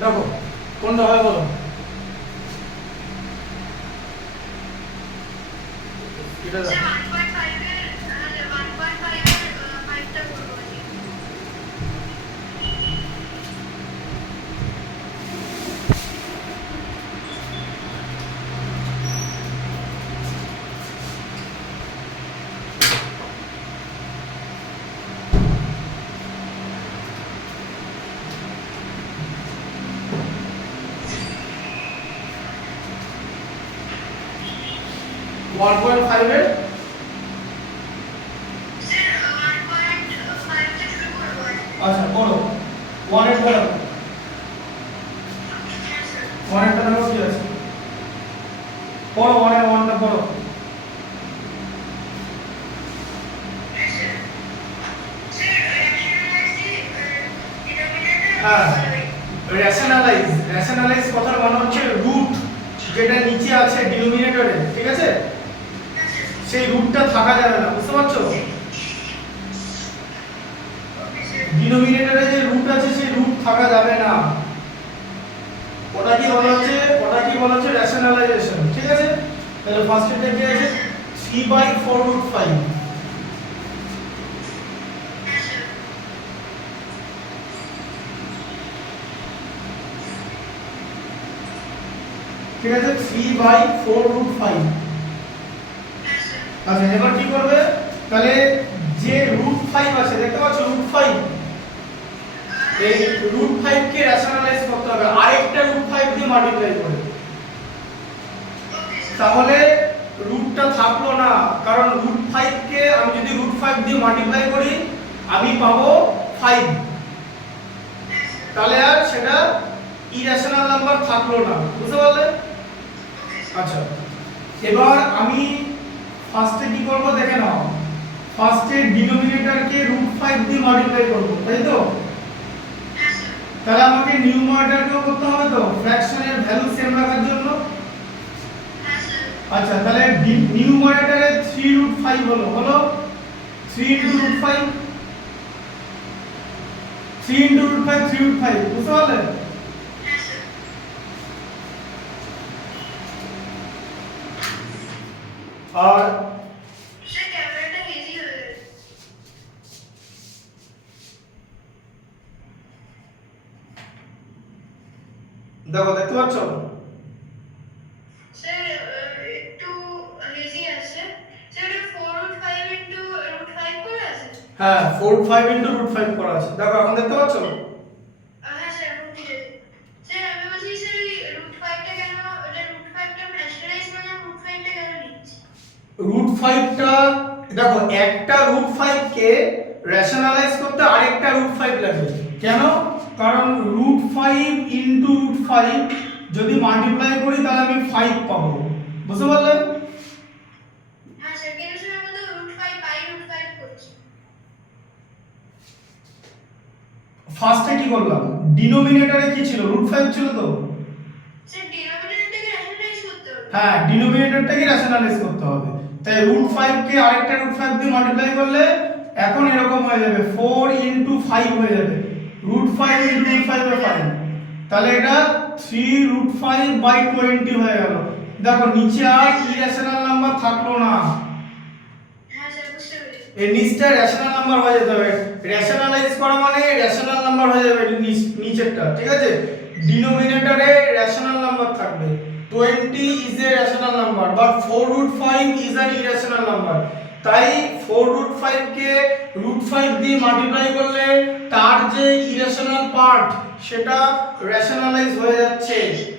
দেখো কোনটা হয় বলো। এটা দেখো 1.5 এর 1.5 এর 5টা করব আজকে। 1.5 এর স্যার 1.5 থেকে শুরু করব আজকে। আচ্ছা করো 1 এর ধরো হ্যাঁ স্যার। 1 এরটা দেখো কি আছে পড়ো 1 এর 1টা পড়ো। হ্যাঁ স্যার। স্যার হ্যাঁ রেশনালাইজ কথার মানে হচ্ছে রুট যেটা নিচে আছে ডিনোমিনেটরে, ঠিক আছে, সেই রুটটা থাকা যাবে না, বুঝতে পারছো? ডিনোমিনেটরে যে রুট আছে সেই রুট থাকা যাবে না, ওটা কি বলা হচ্ছে রেশনালাইজেশন, ঠিক আছে। তাহলে ফার্স্ট এটা কি আছে 3/4√5, ঠিক আছে 3/4√5। আচ্ছা এবার কি করবে, তাহলে যে √5 আছে দেখতে পাচ্ছ √5, এই √5 কে রেশনালাইজ করতে হবে আরেকটা √5 দিয়ে মাল্টিপ্লাই করে, তাহলে রুটটা থাকলো না, কারণ √5 কে আমি যদি √5 দিয়ে মাল্টিপ্লাই করি আমি পাবো 5, তাহলে আর সেটা ইরেশনাল নাম্বার থাকলো না, বুঝতে পারলে? আচ্ছা এবার আমি ফার্স্টে কি করব দেখে নাও, ফার্স্টে ডিনোমিনেটরকে √5 দিয়ে মাল্টিপ্লাই করব, তাই তো? তাহলে আমাকে নিউমারেটরকেও করতে হবে তো ফ্র্যাকশনের ভ্যালু সেম রাখার জন্য। আচ্ছা তাহলে নিউমারেটরে 3√5 হলো 3 √5, 3 বুঝতে পারলে? আর ক্যামেরাটা হেজি হয়ে গেছে। দেখো দেখতে পাচ্ছ স্যার একটু হেজি আছে। স্যার 4√5 ইনটু √5 করে আছে। হ্যাঁ 4/5 √5 করা আছে, দেখো এখন দেখতে পাচ্ছ। হ্যাঁ স্যার এখন ঠিক আছে। স্যার আমি বলছি স্যার এই √5টা কেন, এটা √5টা ন্যাশনালাইজ মানে √5টা কেন নিচ্ছি? √5টা দেখো একটা √5 কে রেশনালাইজ করতে আরেকটা √5 লাগে, কেন? কারণ √5 ইনটু √5 যদি মাল্টিপ্লাই করি তাহলে আমি 5 পাবো, বুঝতে পারলে? হ্যাঁ স্যার কিন্তু স্যার আমি তো √5 বাই √5 করছি। ফার্স্টে কি করলাম, ডিনোমিনেটরে কি ছিল √5 ছিল তো, স্যার ডিনোমিনেটরটাকে ন্যাশনালাইজ করতে হবে। হ্যাঁ ডিনোমিনেটরটাকে রেশনালাইজ করতে হবে, তাই √5 কে আরেকটা √5 দিয়ে মাল্টিপ্লাই করলে এখন এরকম হয়ে যাবে 4 ইনটু 5 হয়ে যাবে, √5 ইনটু √5 এর 5, তাহলে এটা 3√5/20 হয়ে গেল। দেখো নিচে আর ইরেশনাল নাম্বার থাকলো না, হ্যাঁ স্যার বুঝতে পেরেছি। এই নিচটা রেশনাল নাম্বার হয়ে যেতে হবে, রেশনালাইজ করা মানে রেশনাল নাম্বার হয়ে যাবে নিচেরটা, ঠিক আছে। ডিনোমিনেটরে রেশনাল নাম্বার থাকবে, 20 is a rational number but 4√5 is an irrational number, তাই 4√5 কে √5 দিয়ে মাল্টিপ্লাই করলে তার যে ইরেশনাল পার্ট সেটা রেশনালাইজ হয়ে যাচ্ছে,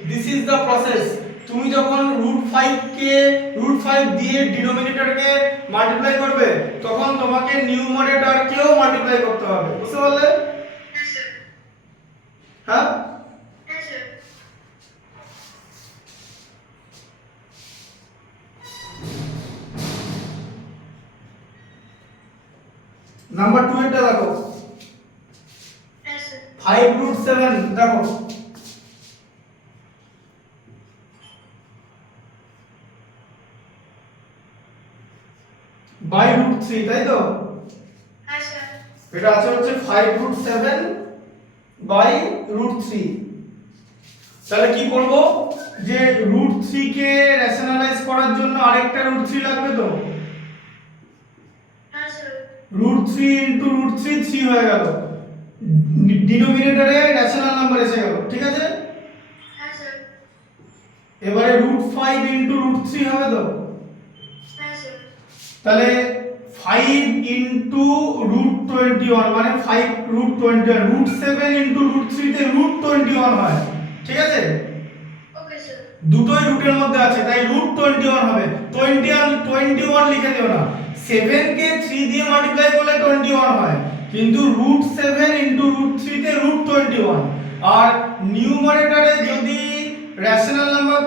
দিস ইজ দ্য প্রসেস। তুমি যখন √5 কে √5 দিয়ে ডিনোমিনেটরকে মাল্টিপ্লাই করবে তখন তোমাকে নিউমারেটরকেও মাল্টিপ্লাই করতে হবে, বুঝতে পারলে? হ্যাঁ স্যার। হ্যাঁ হ্যাঁ স্যার। নাম্বার 2 এটা দেখো হ্যাঁ স্যার। 5√7, দেখো বাই √3, তাই তো? হ্যাঁ স্যার। এটা আছে হচ্ছে 5√7 বাই √3, তাহলে কি করব, যে √3 কে রেশনালাইজ করার জন্য আরেকটা √3 লাগবে তো, হ্যাঁ স্যার √3 ইনটু √3 3 হয়ে গেল, ডিনোমিনেটরে রেশনাল নাম্বার এসে গেল, ঠিক আছে। হ্যাঁ স্যার এবারে √5 ইনটু √3 হবে তো, হ্যাঁ স্যার তাহলে 5 ইনটু √21 মানে 5 √21, √7 ইনটু √3 তে √21 হয়, ঠিক আছে। ওকে স্যার দুটোই রুটের মধ্যে আছে তাই √21 হবে, 21 লিখে দিও না, 7 কে 3 দিয়ে মাল্টিপ্লাই করলে 21 হয়, কিন্তু √7 ইনটু √3 তে √21, আর নিউমারেটরে যদি রেশনাল নাম্বার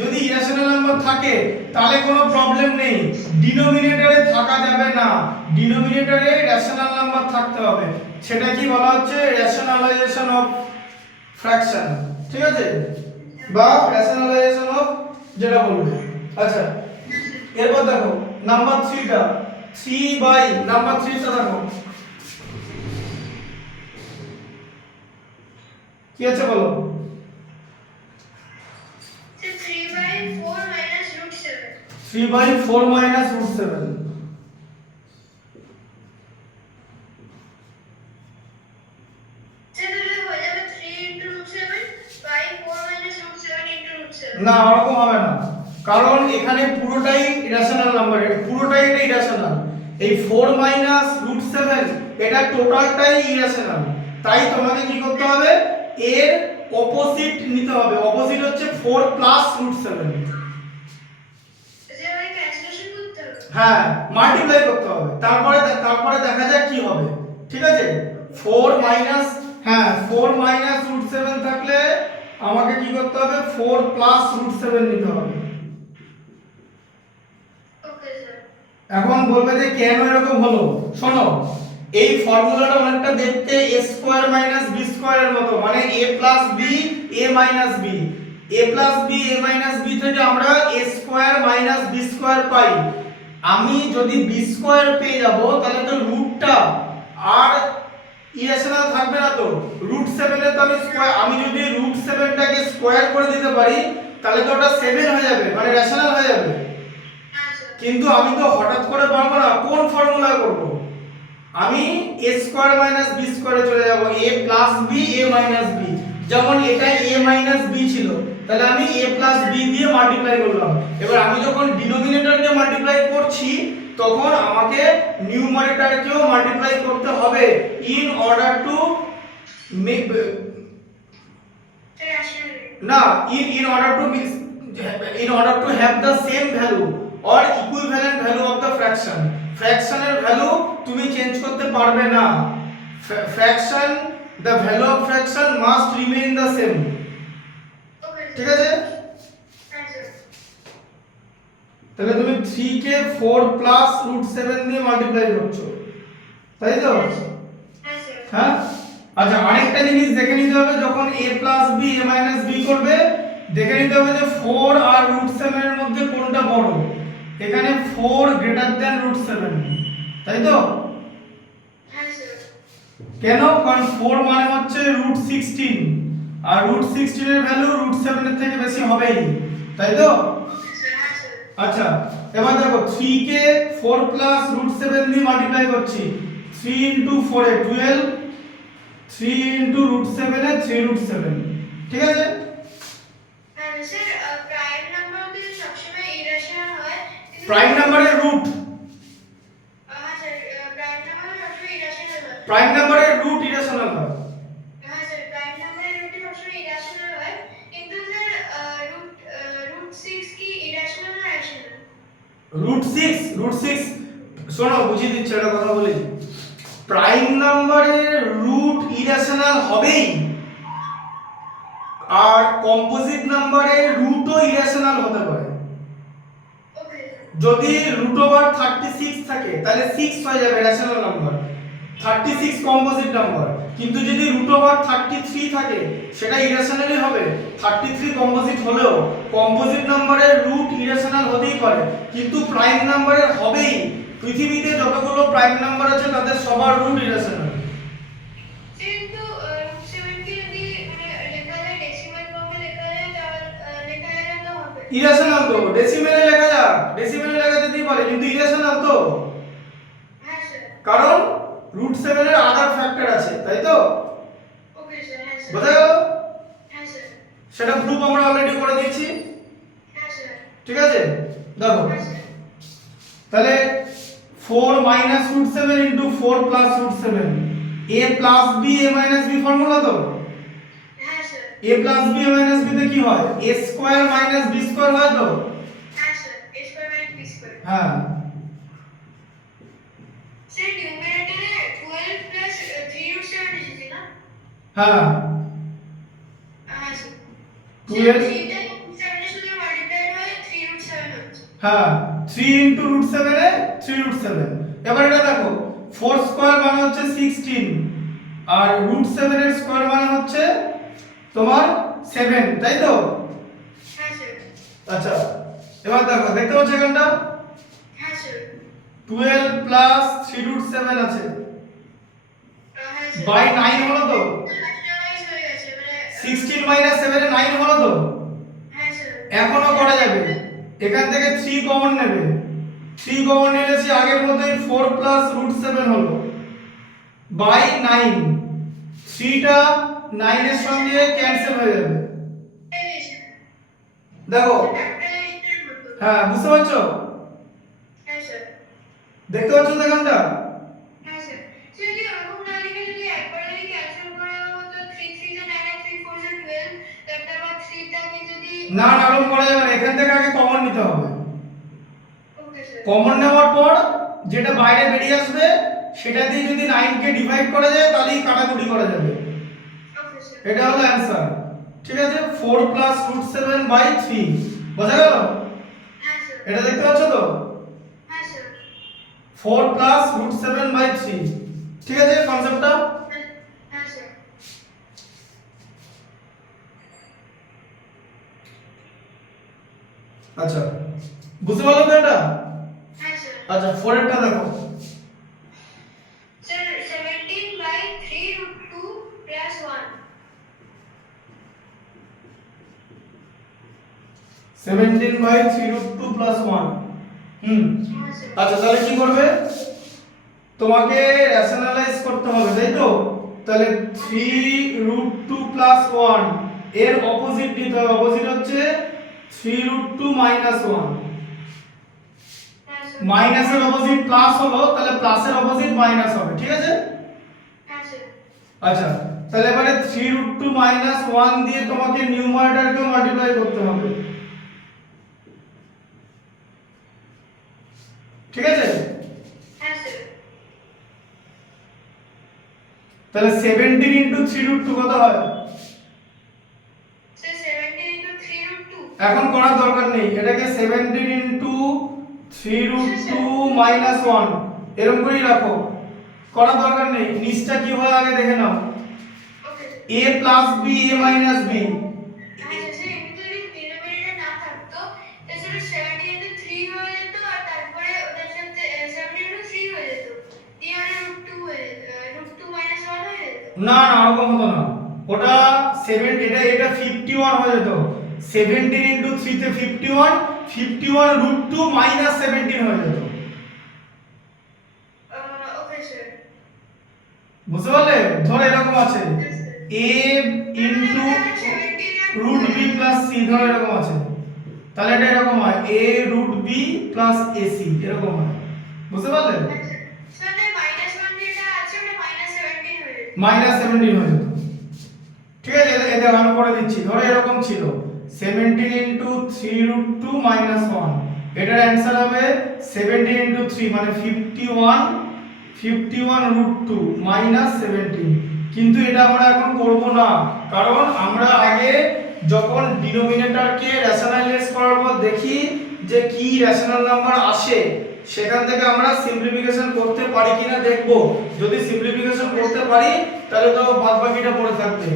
যদি ইরেশনাল নাম্বার থাকে তাহলে কোনো প্রবলেম নেই, ডিনোমিনেটরে থাকা যাবে না, ডিনোমিনেটরে রেশনাল নাম্বার থাকতে হবে, সেটা কি বলা হচ্ছে রেশনালাইজেশন অফ ফ্র্যাকশন, ঠিক আছে, বা রেশনালাইজেশন অফ যেটা বলবে। আচ্ছা এরপর দেখো নাম্বার 3টা, 3 বাই নাম্বার 3টা দেখো কি আছে বলো। স্যার 3/4 মাইনাস √7 3/4 মাইনাস √7, স্যার তাহলে হয়ে যাবে 3 ইনটু √7/4 মাইনাস √7 ইনটু √7 না ওরকম হবে না, কারণ এখানে পুরোটাই রেশনাল নাম্বার, পুরোটাই এটা ইরেশনাল, এই 4 মাইনাস √7 এটা টোটালটাই ইরেশনাল, তাই তোমাকে কি করতে হবে, এর অপোজিট নিতে হবে, অপোজিট হচ্ছে 4 প্লাস √7, স্যার মানে ক্যালকুলেশন করতে হবে হ্যাঁ মাল্টিপ্লাই করতে হবে, তারপরে দেখা যাক কি হবে, ঠিক আছে। 4 মাইনাস, হ্যাঁ 4 মাইনাস √7 থাকলে আমাকে কি করতে হবে, 4 প্লাস √7 নিতে হবে। ওকে স্যার এখন বলবে যে কেন এরকম হলো, শোনো এই ফর্মুলাটা অনেকটা দেখতে a স্কয়ার মাইনাস b স্কয়ারের মতো, মানে a plus b a minus b, a plus b a minus b থেকে আমরা a square minus b square পাই, আমি যদি b স্কয়ার পেয়ে যাব তাহলে তো রুটটা আর ইরেশনাল থাকবে না তো, √7 এর তো আমি যদি √7 টাকে স্কয়ার করে দিতে পারি তাহলে তো ওটা 7 হয়ে যাবে, মানে রেশনাল হয়ে যাবে, হ্যাঁ স্যার কিন্তু আমি তো হঠাৎ করে পারবো না, কোন ফর্মুলা করব, আমি a স্কয়ার মাইনাস b স্কয়ারে চলে যাব, a plus b a minus b, যেমন এটা a মাইনাস b ছিল তাহলে আমি a প্লাস b দিয়ে মাল্টিপ্লাই করলাম, এবার আমি যখন ডিনোমিনেটরকে মাল্টিপ্লাই করছি তখন আমাকে নিউমারেটরকেও মাল্টিপ্লাই করতে হবে in order to make rational না in order to have the same value or equivalent value of the fraction, ফ্র্যাকশনের ভ্যালু তুমি চেঞ্জ করতে পারবে না, fraction the value of fraction must remain the same, okay ঠিক আছে। হ্যাঁ স্যার তাহলে তুমি 3 কে 4 প্লাস √7 দিয়ে মাল্টিপ্লাই করছো, তাই তো, হ্যাঁ স্যার হ্যাঁ। আচ্ছা আরেকটা জিনিস দেখে নিতে হবে, যখন a plus b a minus b করবে দেখে নিতে হবে যে 4 আর √7 এর মধ্যে কোনটা বড়, এখানে 4 গ্রেটার দ্যান √7, তাই তো, হ্যাঁ স্যার কেন, কারণ 4 মানে হচ্ছে √16 আর √16 এর ভ্যালু √7 এর থেকে বেশি হবেই, তাই তো। হ্যাঁ স্যার আচ্ছা এবার দেখো 3 কে 4 প্লাস √7 দিয়ে মাল্টিপ্লাই করছি, 3 ইনটু 4 এ 12, 3 ইনটু √7 এ 3√7, ঠিক আছে। হ্যাঁ স্যার প্রাইম নাম্বার কি সবসময় ইরেশনাল হয় প্রাইম নাম্বারের রুট, হ্যাঁ স্যার প্রাইম নাম্বার সবসময় ইরেশনাল হয় প্রাইম নাম্বারের রুট ইরেশনাল হয়, হ্যাঁ স্যার প্রাইম নাম্বারের রুটই সবসময় ইরেশনাল হয় কিন্তু স্যার √6 কি ইরেশনাল না রেশনাল √6 শোনো বুঝিয়ে দিচ্ছি একটা কথা বলি, প্রাইম নাম্বারের রুট ইরেশনাল হবেই, আর কম্পোজিট নাম্বারের রুটও ইরেশনাল হতে পারে, ওকে যদি √36 থাকে তাহলে 6 হয়ে যাবে রেশনাল নাম্বার, 36 কম্পোজিট নাম্বার, কিন্তু যদি √33 থাকে সেটা ইরেশনালই হবে, 33 কম্পোজিট হলেও কম্পোজিট নাম্বারের রুট ইরেশনাল হতেই পারে, কিন্তু প্রাইম নাম্বারের হবেই, পৃথিবীতে যতগুলো প্রাইম নাম্বার আছে তাদের সবার রুট ইরেশনাল, কিন্তু √7 কে যদি মানে লেখা যায় ডেসিমাল ফর্মে লেখা ইরেশনাল তো ডেসিমেলে লেখা যাক, ডেসিমেলে লেখা যেতেই পারে, কিন্তু ইরেশনাল তো, হ্যাঁ স্যার। কারণ √7 এর আদার ফ্যাক্টর আছে, তাই তো? Okay sir. হ্যাঁ স্যার। বোঝা গেল? হ্যাঁ স্যার। সেটা প্রুফ আমরা অলরেডি করে দিয়েছি, হ্যাঁ স্যার। ঠিক আছে? দেখো হ্যাঁ স্যার। তাহলে 4 minus √7 into 4 plus √7, a plus b a minus b formula তো, হ্যাঁ sir. a plus b a minus b তে কি হয়, a square minus b square হয় তো? হ্যাঁ sir. a square minus b square. হ্যাঁ স্যার নিউমারেটরে 12 প্লাস 3√7 এসেছে না? হ্যাঁ হ্যাঁ স্যার। 12 3টা 7 এর সাথে মাল্টিপ্লাই হয়ে 3√7 হচ্ছে। হ্যাঁ 3 ইনটু √7 এ 3√7। এবার এটা দেখো 4 স্কয়ার মানে হচ্ছে 16, আর √7 এর স্কয়ার মানে হচ্ছে তোমার 7, তাই তো? হ্যাঁ স্যার। আচ্ছা এবার দেখো, দেখতে পাচ্ছ এখানটা হ্যাঁ স্যার। 12 প্লাস 3√7 আছে, হ্যাঁ স্যার। বাই 9 হলো তো, ন্যাচারালাইজ হয়ে গেছে মানে 16 মাইনাস 7 এ 9 হলো তো। হ্যাঁ স্যার। এখনো করা যাবে, এখান থেকে 3 কমন নেবে, 3 কমন নিলে সে আগের মতোই 4 প্লাস √7 হলো বাই 9, 3টা 9 এর সঙ্গে ক্যান্সেল হয়ে যাবে। দেখো ফ্যাক্টরাইজের মতো। হ্যাঁ বুঝতে পারছো, হ্যাঁ স্যার। দেখতে পাচ্ছ তো এখানটা? হ্যাঁ স্যার। স্যার যদি ওরকম না লিখে যদি একবার যদি ক্যান্সেল করে দেওয়া হতো 3 3 9 আর 3 4 12, তারপর আবার 3 টাকে যদি না না এরকম করা যাবে না, এখান থেকে আগে কমন নিতে হবে, ওকে স্যার। কমন নেওয়ার পর যেটা বাইরে বেরিয়ে আসবে সেটা দিয়ে যদি 9 কে ডিভাইড করা যায় তাহলেই কাটাকুটি করা যাবে, ওকে স্যার। এটা হলো অ্যানসার। ঠিক আছে, 4 প্লাস √7 বাই 3, বোঝা গেল? হ্যাঁ স্যার। এটা দেখতে পাচ্ছ তো, হ্যাঁ স্যার। 4 প্লাস √7 বাই 3, ঠিক আছে কনসেপ্টটা? হ্যাঁ স্যার। আচ্ছা বুঝতে পারলে তো এটা? হ্যাঁ স্যার। আচ্ছা 4 এরটা দেখো, sir 17 by 3√2 plus 1। 17 by 3√2 plus 1। হ্যাঁ স্যার। আচ্ছা তাহলে কি করবে, তোমাকে রেশনালাইজ করতে হবে, তাই তো? তাহলে 3√2 প্লাস 1 এর অপোজিট নিতে হবে, অপোজিট হচ্ছে 3√2 মাইনাস 1, হ্যাঁ স্যার। মাইনাসের অপোজিট প্লাস হলো, তাহলে প্লাসের অপোজিট মাইনাস হবে, ঠিক আছে? হ্যাঁ স্যার। আচ্ছা তাহলে এবারে 3√2 মাইনাস 1 দিয়ে তোমাকে নিউমারেটরকে মাল্টিপ্লাই করতে হবে, ঠিক আছে? হ্যাঁ স্যার। তাহলে 17 ইনটু 3√2 কত হয়? Sir 17 into 3√2। এখন করার দরকার নেই, এটাকে 17 ইনটু 3√2 মাইনাস 1 এরকম করেই রাখো, করার দরকার নেই, নিচটা কি হয় আগে দেখে নাও, okay sir. a plus b a minus b, হ্যাঁ স্যার, এমনিতে যদি ডিনোমিনেটর না থাকতো তাহলে 70 ইনটু 3 হয়ে যেত, আর তারপরে ওটার সাথে 70 ইনটু 3 হয়ে যেত, দিয়ে ওটা √2 হয়ে যেত, √2 মাইনাস 1 হয়ে যেত। না না ওরকম হতো না, ওটা 7 এটা 51 হয়ে যেত, 17 ইনটু 3 তে 51, 51 √2 মাইনাস 17 হয়ে যেত, ওকে স্যার। বুঝতে পারলে? ধরো এরকম আছে a into √b plus c, ধরো এরকম আছে, তাহলে এটা এরকম হয় a √b প্লাস ac, এরকম হয়, বুঝতে পারলে? স্যার মাইনাস 1 যেটা আছে ওটা মাইনাস 17 হয়ে যেত। মাইনাস 17 হয়ে যেত, ঠিক আছে? এটা আমি করে দিচ্ছি, ধরো এরকম ছিল 17 ইনটু 3√2 মাইনাস 1, এটার অ্যানসার হবে 17 ইনটু 3 মানে 51 √2 মাইনাস 17, কিন্তু এটা আমরা এখন করব না, কারণ আমরা আগে যখন ডিনোমিনেটরকে রেশনালাইজ করার পর দেখি যে কি রেশনাল নাম্বার আসে, সেখান থেকে আমরা সিম্পলিফিকেশন করতে পারি কিনা দেখব, যদি সিম্পলিফিকেশন করতে পারি তাহলে তো বাদবাকিটা পড়ে থাকবে,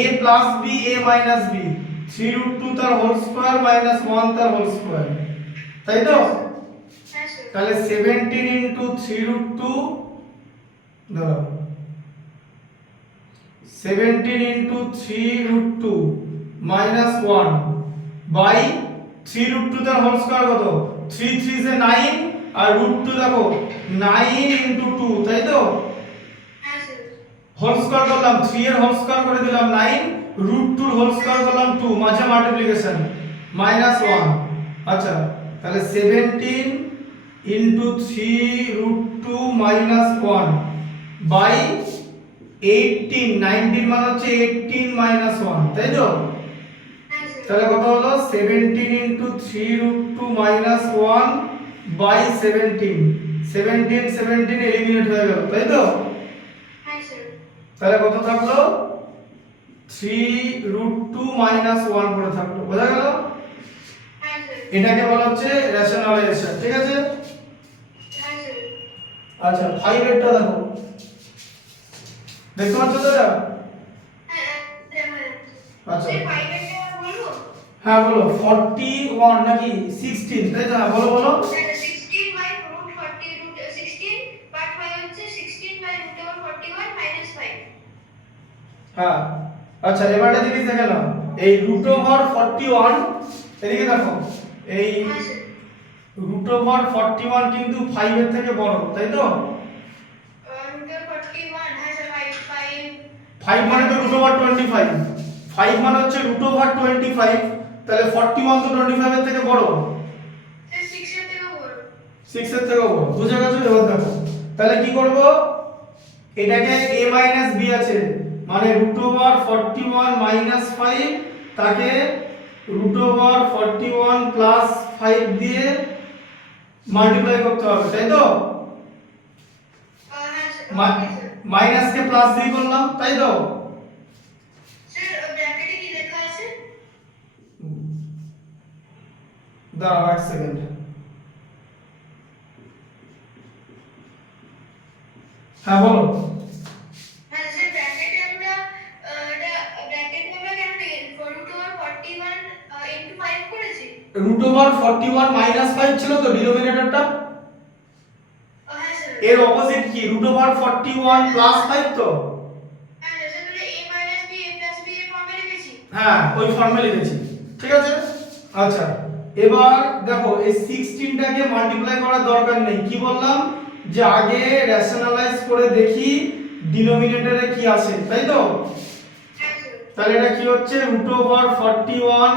a plus b a minus b, 3√2 তার হোল স্কয়ার মাইনাস 1 তার হোল স্কয়ার, তাই তো? হ্যাঁ স্যার। তাহলে 17 ইনটু 3√2, ধরো 17 ইনটু 3√2 মাইনাস 1 বাই 3 রুট 2 তার হোল স্কয়ার কত 3 3 যে 9 আর রুট 2 দেখো 9 ইনটু 2 তাই তো হ্যাঁ স্যার হোল স্কয়ার করলাম 3 এর হোল স্কয়ার করে দিলাম 9 রুট 2 এর হোল স্কয়ার করলাম 2 মাঝে মাল্টিপ্লিকেশন -1 আচ্ছা তাহলে 17 ইনটু 3 রুট 2 -1 বাই 18 19 মানে হচ্ছে 18 -1 তাই তো হ্যাঁ স্যার তাহলে কত হলো 17 ইনটু 3 রুট 2 -1 বাই 17 17 17 এলিমিনেট হয়ে গেল তাই তো হ্যাঁ স্যার তাহলে কত থাকলো 3 রুট 2 -1 পড়ে থাকলো বোঝা গেল হ্যাঁ স্যার এটাকে বলা হচ্ছে রেশনালাইজেশন ঠিক আছে হ্যাঁ স্যার আচ্ছা 5 এরটা দেখো দেখতে পাচ্ছ তো এটা হ্যাঁ দেখা আচ্ছা স্যার 5 এর টাকা বলবো হ্যাঁ বলো 41 নাকি 16 তাই তো হ্যাঁ, বলো বলো 16 বাই রুট 40 রুট 16 বাট হয় হচ্ছে 16 বাই রুট ওভার 41 মাইনাস 5 হ্যাঁ আচ্ছা এবারে জিনিস দেখে নাও এই রুট ওভার 41 এদিকে দেখো এই হ্যাঁ স্যার রুট ওভার 41 কিন্তু 5 এর থেকে বড় তাই তো রুট ওভার 41 হ্যাঁ স্যার 5 5 মানে তো রুট ওভার 25 5 মানে হচ্ছে রুট ওভার 25 তাহলে 41 তো 25 এর থেকে বড় স্যার 6 এর থেকে বড় 6 এর থেকে বড় বুঝে গেছো এবার দেখো তাহলে কি করব এটাকে a মাইনাস b আছে মানে রুট ওভার 41 মাইনাস 5 তাকে রুট ওভার 41 প্লাস 5 দিয়ে মাল্টিপ্লাই করতে হবে তাই তো হ্যাঁ sir okay sir minus k plus দিয়ে করলাম তাই তো স্যার ব্র্যাকেটে কি লেখা আছে দাঁড়াও এক সেকেন্ড হ্যাঁ বলো হ্যাঁ স্যার ব্র্যাকেটে আমরা এটা ব্র্যাকেটে আমরা কেন রুট ওভার 41 ইনটু 5 করেছি রুট ওভার 41 মাইনাস 5 ছিল তো ডিনোমিনেটরটা হ্যাঁ স্যার এর অপোজিট কি রুট ওভার 41 প্লাস 5 তো হ্যাঁ স্যার তাহলে a minus b a plus b এর ফর্মে লিখেছি হ্যাঁ ওই ফর্মে লিখেছি ঠিক আছে আচ্ছা এবার দেখো এই 16টাকে মাল্টিপ্লাই করার দরকার নেই কি বললাম যে আগে রেশনালাইজ করে দেখি ডিনোমিনেটরে কি আছে তাই তো হ্যাঁ স্যার তাহলে এটা কি হচ্ছে রুট ওভার 41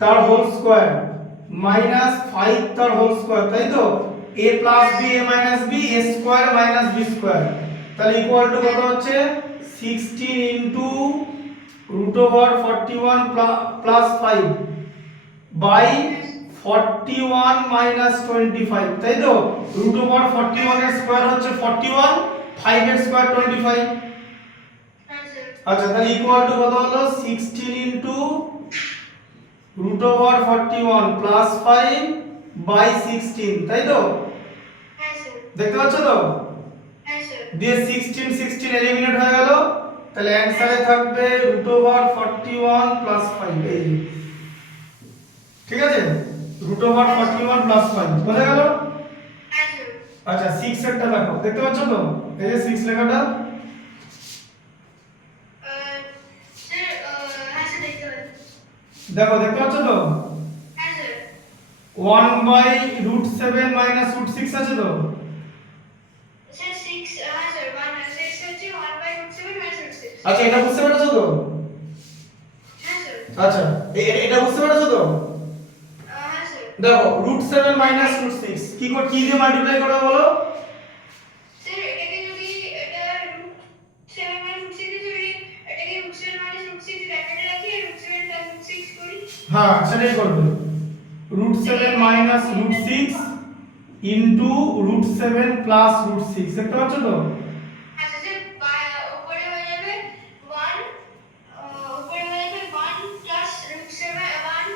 তার হোল স্কয়ার মাইনাস 5 তার হোল স্কয়ার তাই তো a plus b a minus b a square minus b square তাহলে ইকুয়াল টু কত হচ্ছে 16 into root over 41 plus 5 by 41 minus 25 তাই তো রুট ওভার 41 এর স্কয়ার হচ্ছে 41 5 এর স্কয়ার 25 হ্যাঁ স্যার আচ্ছা তাহলে ইকুয়াল টু কত হলো 16 into root over 41 plus 5 by 16 তাই তো হ্যাঁ স্যার দেখতে পাচ্ছ তো হ্যাঁ স্যার দিয়ে 16 16 এলিমিনেট হয়ে গেল তাহলে অ্যানসারে থাকবে রুট ওভার 41 প্লাস 5 এই ঠিক আছে রুট ওভার 41 প্লাস 5 বোঝা গেল হ্যাঁ স্যার আচ্ছা 6 এরটা দেখো দেখতে পাচ্ছ তো এই যে 6 লেখাটা স্যার হ্যাঁ স্যার দেখতে পাচ্ছি দেখো দেখতে পাচ্ছ তো হ্যাঁ sir 1 by root 7 minus root 6 আছে তো স্যার 6 হ্যাঁ স্যার 1 6 হচ্ছে 1 বাই রুট 7 মাইনাস রুট 6 আচ্ছা এটা বুঝতে পেরেছো তো হ্যাঁ স্যার আচ্ছা এটা বুঝতে পেরেছো তো হ্যাঁ স্যার দেখো রুট 7 মাইনাস রুট 6 কি দিয়ে মাল্টিপ্লাই করবে বলো স্যার এটাকে যদি এটা রুট 7 মাইনাস রুট 6 যদি এটাকে রুট 7 মাইনাস রুট 6 ব্র্যাকেটে রাখি আর রুট 7 প্লাস রুট 6 করি হ্যাঁ সেটাই করবে root 7 minus root 6 into root 7 plus root 6 দেখতে পাচ্ছ তো আচ্ছা স্যার উপরে হয়ে যাবে 1 উপরে হয়ে যাবে 1 প্লাস রুট 7 1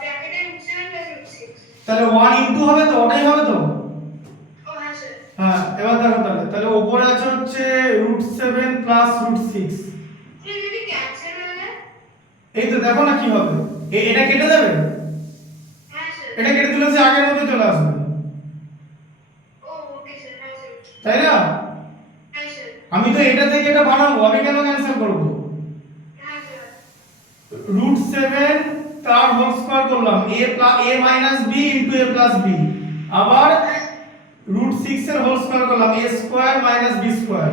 ব্র্যাকেটে রুট 7 প্লাস রুট 6 তাহলে 1 ইনটু হবে তো ওটাই হবে তো ও হ্যাঁ স্যার হ্যাঁ এবার দেখো তাহলে উপরে আছে হচ্ছে রুট 7 প্লাস রুট 6 স্যার যদি ক্যান্সেল হয়ে যায় এই তো দেখো না কি হবে এটা কেটে দেবে হ্যাঁ স্যার এটা কেটে দিলে সে আগের মতোই চলে আসবে ও ওকে স্যার হ্যাঁ স্যার তাই না হ্যাঁ স্যার আমি তো এটা থেকে এটা বানাবো, আমি কেন ক্যান্সেল করব? হ্যাঁ স্যার √7 তার হোল স্কয়ার করলাম a minus b into a plus b, আবার √6 এর হোল স্কয়ার করলাম a square minus b square,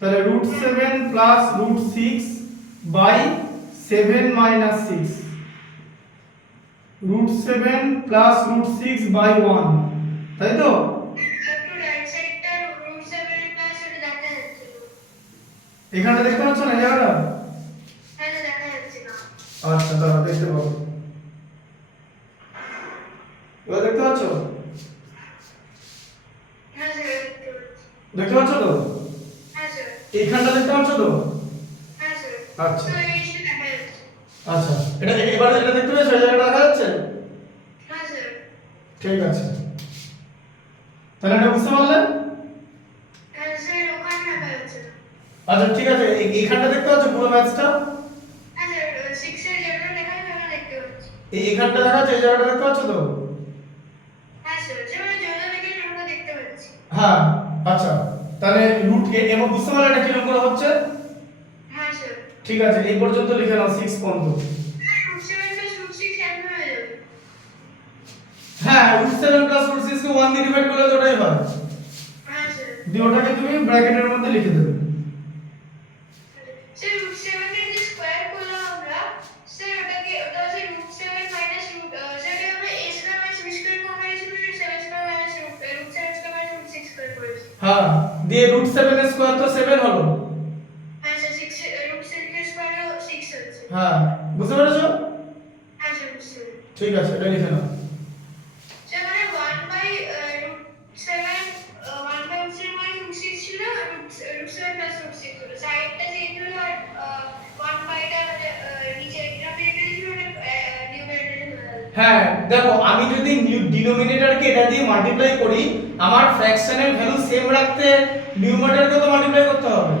তাহলে √7 plus √6 by 7 minus 6, √7 plus √6 by 1, তাই তো? একটু রাইট সাইডটা √7 এর প্লাস ওটা দেখা যাচ্ছে না। এখানটা দেখতে পাচ্ছ না এই জায়গাটা? হ্যাঁ স্যার দেখা যাচ্ছে না। আচ্ছা দাঁড়াও দেখতে পাবো, এবার দেখতে পাচ্ছ? হ্যাঁ স্যার দেখতে পাচ্ছি। দেখতে পাচ্ছ তো? হ্যাঁ স্যার এইখানটা দেখতে পাচ্ছ তো? হ্যাঁ স্যার আচ্ছা তো এই জিনিসটা দেখা যাচ্ছে। আচ্ছা, এটা এবার এটা দেখতে পেয়েছো, এই জায়গাটা দেখা যাচ্ছে? হ্যাঁ স্যার ঠিক আছে, তাহলে এটা বুঝতে পারলে? হ্যাঁ স্যার ওখানে দেখা যাচ্ছে না। আচ্ছা ঠিক আছে, এইখানটা দেখতে পাচ্ছ পুরো ম্যাচটা? হ্যাঁ স্যার 6 এর যেটা দেখা যাচ্ছে ওটা দেখতে পাচ্ছি। এইখানটা দেখা যাচ্ছে, এই জায়গাটা দেখতে পাচ্ছ তো? হ্যাঁ স্যার যেটা যেটা দেখে ওটা দেখতে পাচ্ছি। হ্যাঁ আচ্ছা, তাহলে রুট এবার বুঝতে পারলে এটা কিরকম করে হচ্ছে? হ্যাঁ স্যার ঠিক আছে, এই পর্যন্ত লিখে নাও 6 পর্যন্ত। √7 প্লাস √6 ক্যান্সেল হয়ে যাবে। হ্যাঁ, √7 প্লাস √6 কে 1 দিয়ে ডিভাইড করলে তো ওটাই হয়, হ্যাঁ স্যার দিয়ে ওটাকে তুমি ব্র্যাকেটের মধ্যে লিখে দেবে। স্যার √7 এর যে স্কয়ার করলাম আমরা স্যার ওটা হচ্ছে √7 মাইনাস সেটা আমরা a square minus b square combination করে 7 square minus √7 square minus √6 square করেছি। হ্যাঁ, দিয়ে √7 এর স্কয়ার তো 7 হলো। হ্যাঁ স্যার 6 √6 এর স্কয়ার 6 হচ্ছে। হ্যাঁ, বুঝতে পেরেছো? হ্যাঁ স্যার বুঝতে পেরেছি। ঠিক আছে, এটা লিখে নাও। স্যার মানে 1/√7 1/√7 মানে √6 ছিল √7 প্লাস √6 হলো সাইডটা চেঞ্জ হলো আর 1/টা মানে নিচে ডিনোমিনেটরে ছিল ওটা নিউমারেটরে হয়ে গেল। হ্যাঁ দেখো, আমি যদি ডিনোমিনেটরকে এটা দিয়ে মাল্টিপ্লাই করি, আমার ফ্র্যাকশনের ভ্যালু সেম রাখতে নিউমারেটরকে তো মাল্টিপ্লাই করতে হবে,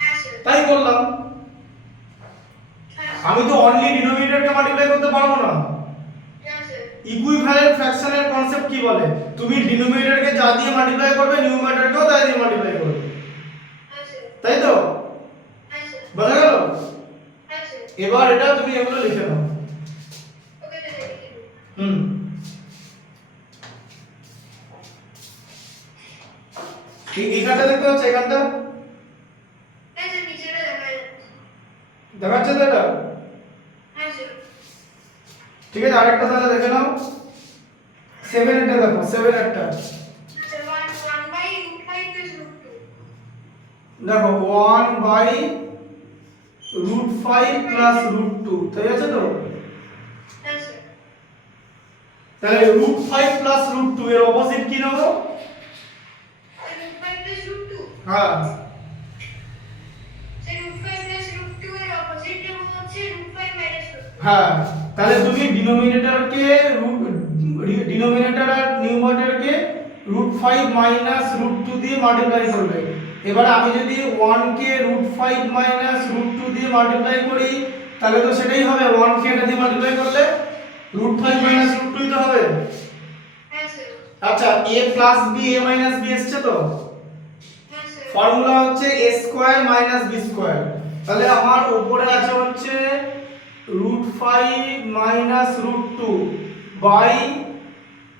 হ্যাঁ স্যার তাই করলাম। হ্যাঁ আমি তো অনলি ডিনোমিনেটরকে মাল্টিপ্লাই করতে পারবো না। স্যার ইকুইভ্যালেন্ট ফ্র্যাকশনের কনসেপ্ট কি বলে? তুমি ডিনোমিনেটরকে যা দিয়ে মাল্টিপ্লাই করবে, নিউমারেটরকেও তাই দিয়ে মাল্টিপ্লাই করবে, হ্যাঁ স্যার তাই তো? হ্যাঁ স্যার বোঝা গেল? হ্যাঁ স্যার এবার এটা তুমি এগুলো লিখে নাও। ওকে স্যার লিখে দিন। হুম, এইখানটা দেখতে পাচ্ছ, এখানটা হ্যাঁ স্যার নিচেটা দেখা যাচ্ছে। দেখাচ্ছে তো এটা? হ্যাঁ স্যার ঠিক আছে, আরেকটা তাহলে দেখে নাও। 7 এটা দেখো, 7 একটা স্যার 1/√5 প্লাস √2 দেখো, 1/√5 প্লাস √2, তাই আছে তো? হ্যাঁ স্যার তাহলে √5 প্লাস √2 এর অপোজিট কি নেব? √5 প্লাস √2 হ্যাঁ স্যার √5 প্লাস √2 এর অপোজিট নেব হচ্ছে √5 মাইনাস √2। হ্যাঁ, তাহলে তুমি ডিনোমিনেটরকে ডিনোমিনেটর আর নিউমারেটরকে √5 মাইনাস √2 দিয়ে মাল্টিপ্লাই করবে। এবার আমি যদি 1 কে √5 মাইনাস √2 দিয়ে মাল্টিপ্লাই করি, তাহলে তো সেটাই হবে, 1 কে এটা দিয়ে মাল্টিপ্লাই করলে √5 মাইনাস √2 তো হবে। হ্যাঁ স্যার আচ্ছা, a plus b a minus b এসছে তো? হ্যাঁ স্যার ফর্মুলা হচ্ছে a square minus b square, তাহলে আমার উপরে আছে হচ্ছে √5 মাইনাস √2 বাই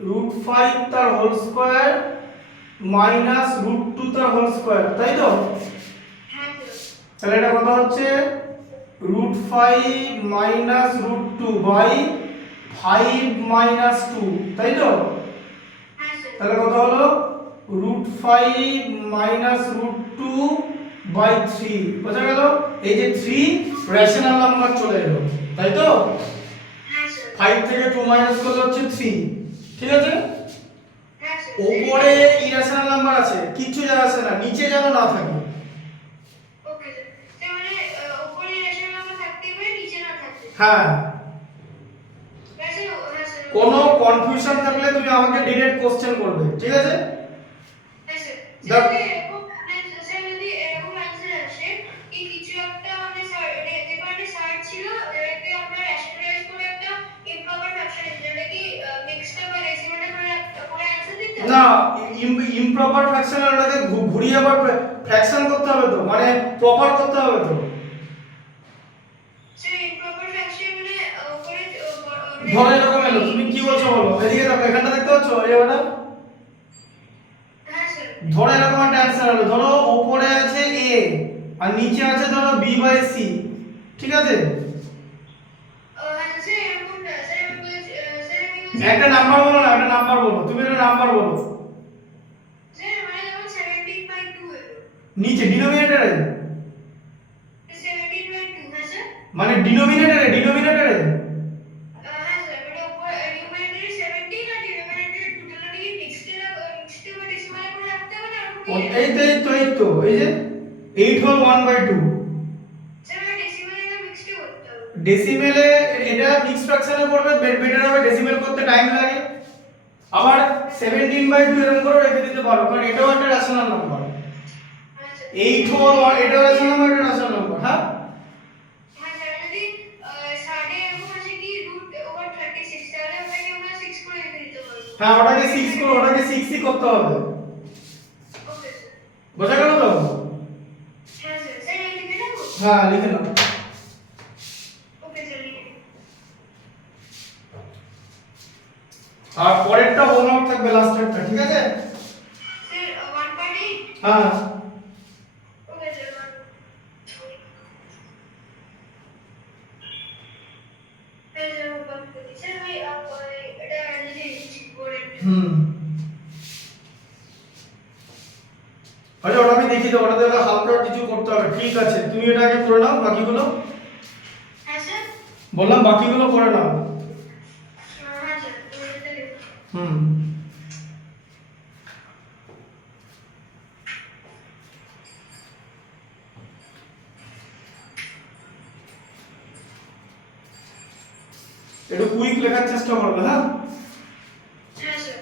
√5 তার হোল স্কয়ার মাইনাস √2 তার হোল স্কয়ার, তাই তো? হ্যাঁ স্যার তাহলে এটা কত হচ্ছে? √5 মাইনাস √2 বাই 5 মাইনাস 2, তাই তো? হ্যাঁ স্যার তাহলে কত হলো? √5 মাইনাস √2 বাই 3, বোঝা গেল? এই যে 3 রেশনাল নাম্বার চলে এলো, তাই তো? হ্যাঁ স্যার 5 থেকে 2 মাইনাস করলে হচ্ছে 3, ঠিক আছে? হ্যাঁ স্যার উপরে ইরেশনাল নাম্বার আছে, কিছু যায় আসে না, নিচে যেন না থাকে। ওকে স্যার তার মানে উপরে রেশনাল নাম্বার থাকতে পারে নিচে না থাকতে হ্যাঁ, হ্যাঁ স্যার হ্যাঁ স্যার কোনো কনফিউশন থাকলে তুমি আমাকে ডিরেক্ট কোশ্চেন করবে, ঠিক আছে? হ্যাঁ স্যার দেখ- যদি এরকম স্যার যদি এরকম অ্যান্সার আসে কি কিছু একটা মানে স্যার যে কারণে স্যার ছিল যেটাকে আমরা রেশনালাইজ করে একটা ইম্প্রপার ফ্র্যাকশন যেটা কি মিক্সড বা ডেসিমেটাল করে অ্যান্সার দিতে না, ইমপ্রপার ফ্র্যাকশন ওটাকে ঘুরিয়ে আবার ফ্র্যাকশন করতে হবে তো, মানে প্রপার করতে হবে তো। স্যার ইমপ্রপার ফ্র্যাকশন মানে উপরে ধরো এরকম এলো, তুমি কি বলছো বলো, এদিকে দেখো, এখানটা দেখতে পাচ্ছ এই জায়গাটা, হ্যাঁ স্যার ধরো এরকম একটা অ্যান্সার হলো, ধরো উপরে আছে এ আর নিচে আছে ধরো বি বাই সি, ঠিক আছে? হ্যাঁ স্যার এরকম না স্যার আমি বলছি স্যার আমি বলছি একটা নাম্বার বলো না, একটা নাম্বার বলো, তুমি একটা নাম্বার বলো। স্যার মানে যেমন 17/2 এলো নিচে ডিনোমিনেটরে, 17/2 হ্যাঁ স্যার মানে ডিনোমিনেটরে, ডিনোমিনেটরে হ্যাঁ স্যার মানে উপরে নিউমারেটরে 17 আর ডিনোমিনেটরে টোটালি মিক্সড বা ডেসিমাল করে রাখতে হবে না ওরকম এই তো এই তো এই তো এই যে 8 হোল 1/2। স্যার মানে ডেসিমালে মিক্সড করতে হবে ডেসিমেলে এটা মিক্স ফ্র্যাকশনে করবে, বেটার হবে, ডেসিমেল করতে টাইম লাগে। আবার 17/2 এরকম করে রেখে দিতে পারো, কারণ এটাও একটা রেশনাল নাম্বার। হ্যাঁ স্যার 8 হোল এটাও রেশনাল নাম্বার, এটা রেশনাল নাম্বার। হ্যাঁ হ্যাঁ স্যার যদি সাড়ে এরকম আছে কি √36 তাহলে ওটাকে আমরা 6 করে রেখে দিতে পারবো হ্যাঁ, ওটাকে 6 করো, ওটাকে 6 ই করতে হবে। ওকে স্যার বোঝা গেল তো? হ্যাঁ স্যার স্যার এটা লিখে নেবো হ্যাঁ, লিখে নাও। ওকে স্যার লিখে নেবো আর পরেরটা হোমওয়ার্ক থাকবে, লাস্টেরটা, ঠিক আছে? স্যার 1/8 হ্যাঁ ওকে স্যার স্যার ভাই এটা লিখে দিচ্ছি বোর্ডে হুম, আচ্ছা ওটা আমি দেখি তো, ওটাতে হালকা কিছু করতে হবে, ঠিক আছে? তুমি এটা আগে করে নাও, বাকিগুলো হ্যাঁ স্যার বললাম, বাকিগুলো করে নাও। হ্যাঁ স্যার এটা লিখে হুম, একটু কুইক লেখার চেষ্টা করবে, হ্যাঁ? হ্যাঁ স্যার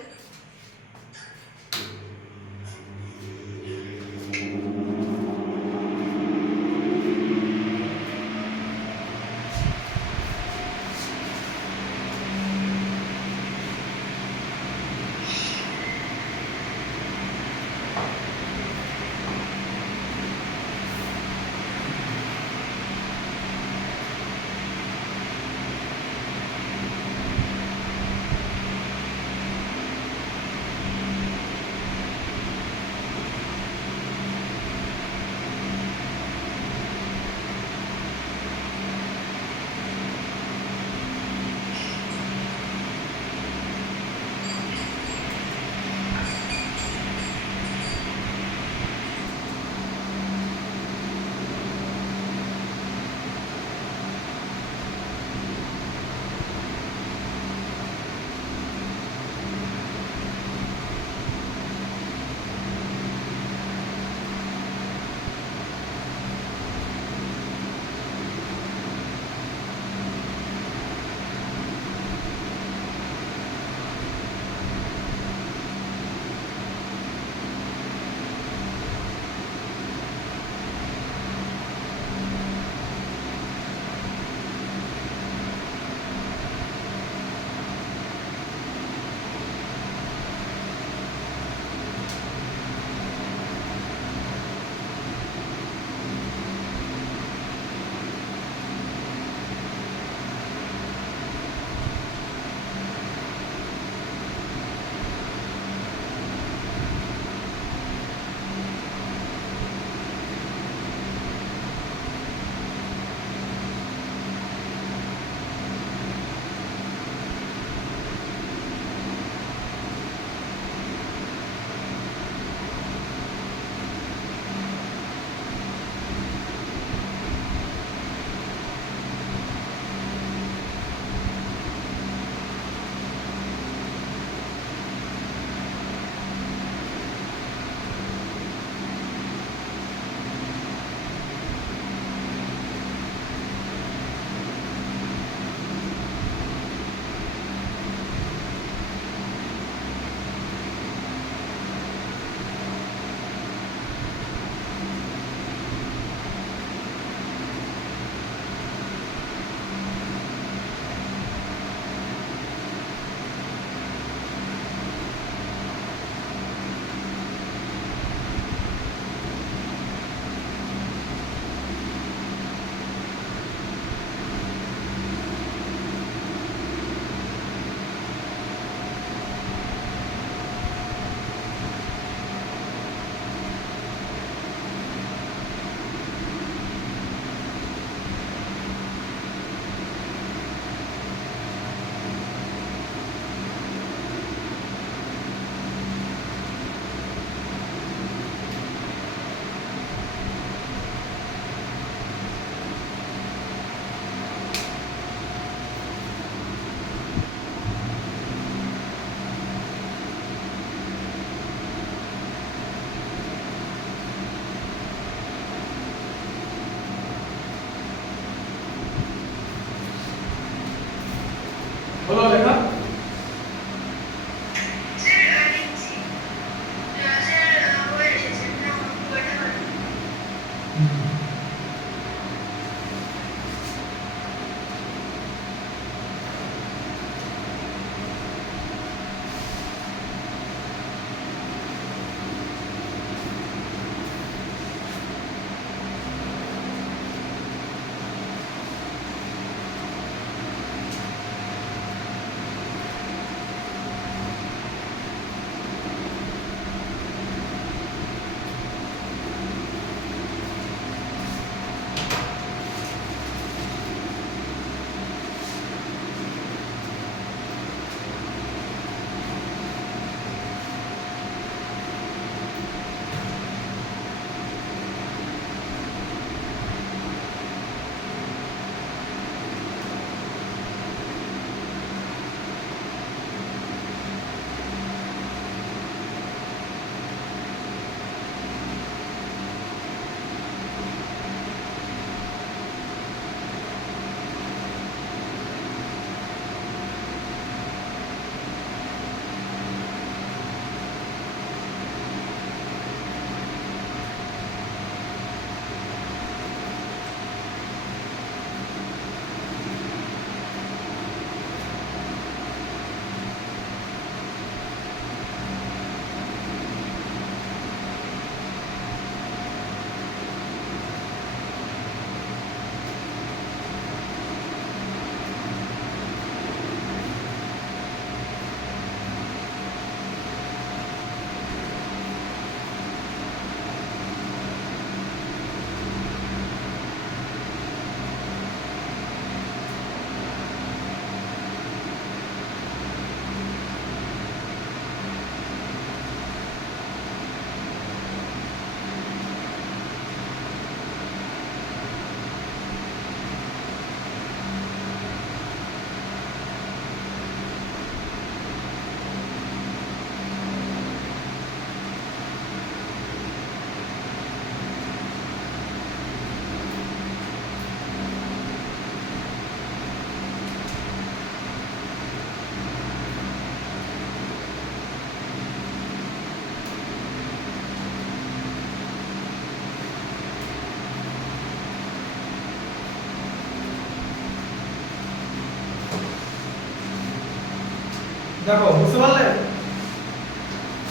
দেখো বুঝতে পারলে?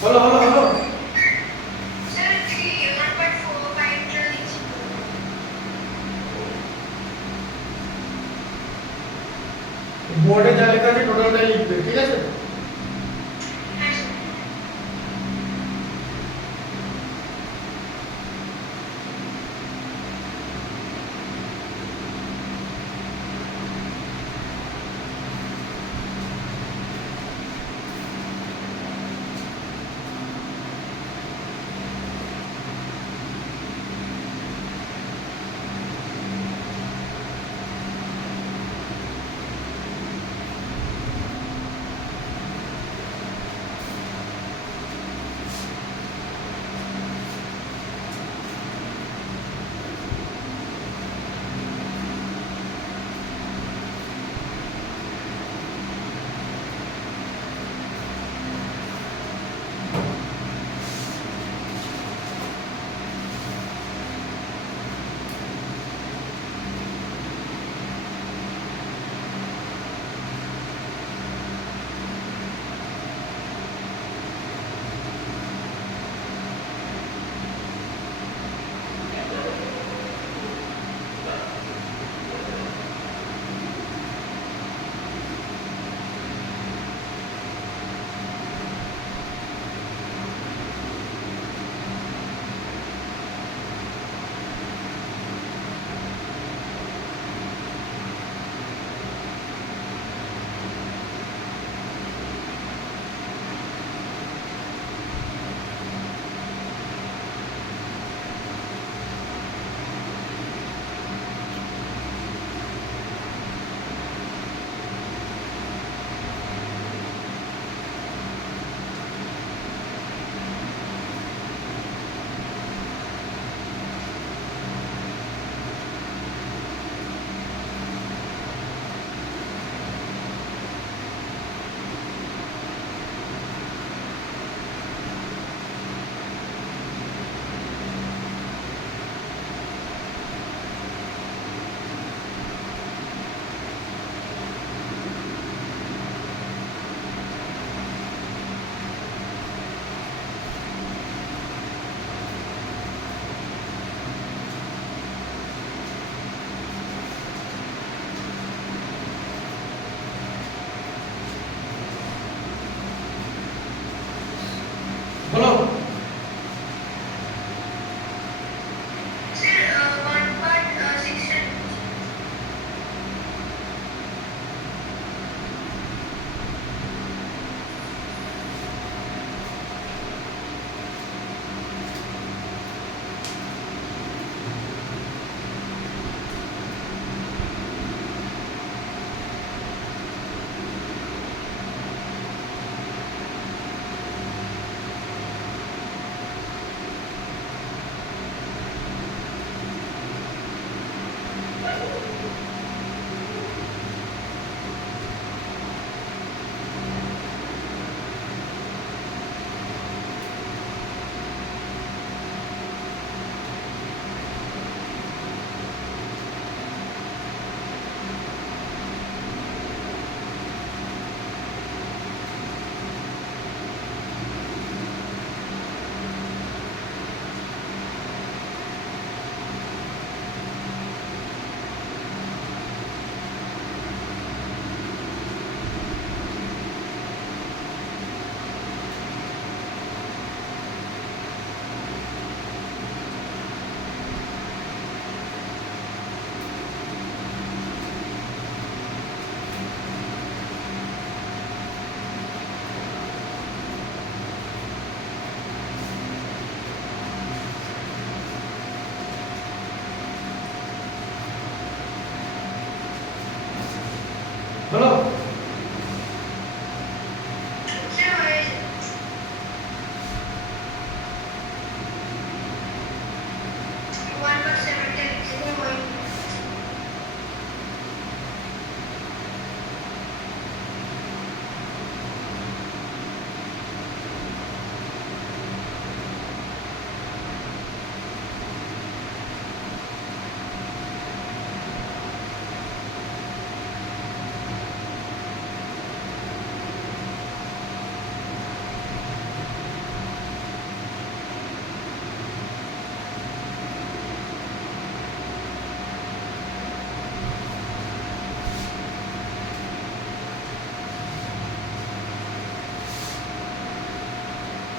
হলো হলো হলো। স্যার 1.45 টা লিখছি। বোর্ডে যা লেখা আছে টোটালটাই লিখবে, ঠিক আছে? হ্যাঁ স্যার।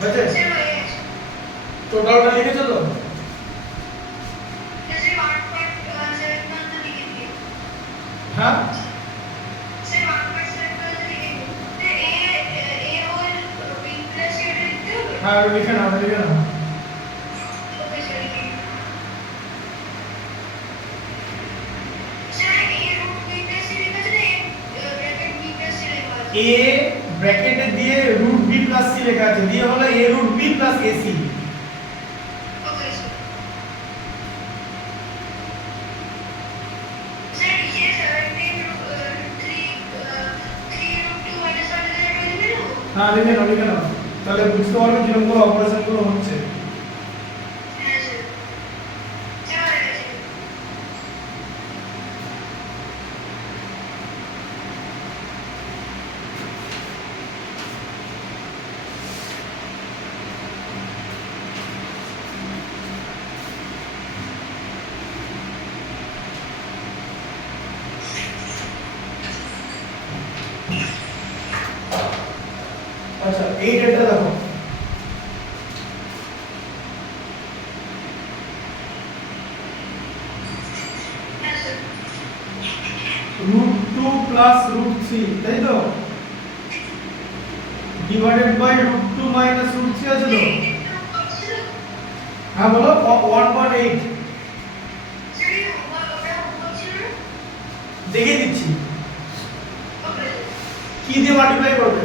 হয়েছে? স্যার হয়ে গেছে টোটালটা লিখেছো তো? স্যার 1.7 লিখে দিই হ্যাঁ স্যার 1.7 লিখে দিই স্যার এ হোল বি প্লাস এ লিখতে হবে হ্যাঁ লিখে নাও লিখে নাও। ওকে স্যার লিখে দিই স্যার এ রুট বি প্লাস সি লেখা আছে না ব্র্যাকেট বি প্লাস সি লেখা আছে এ ব্র্যাকেটে দিয়ে রুট বি প্লাস সি লেখা আছে, দিয়ে হলো A root B plus AC. Okay sir sir ये 17 3 root 2 minus 1 লিখে দেবো হ্যাঁ লিখে নাও লিখে নাও, তাহলে বুঝতে পারবে কিরকম করে অপারেশন গুলো হচ্ছে। হ্যাঁ স্যার স্যার হয়ে গেছে আচ্ছা এই ডেটটা দেখো, হ্যাঁ sir root two plus root three, তাই তো? Divided by root two minus root three আছে তো? হ্যাঁ বলো 1.8 দেখিয়ে দিচ্ছি। কি দিয়ে মাল্টিপ্লাই করবে?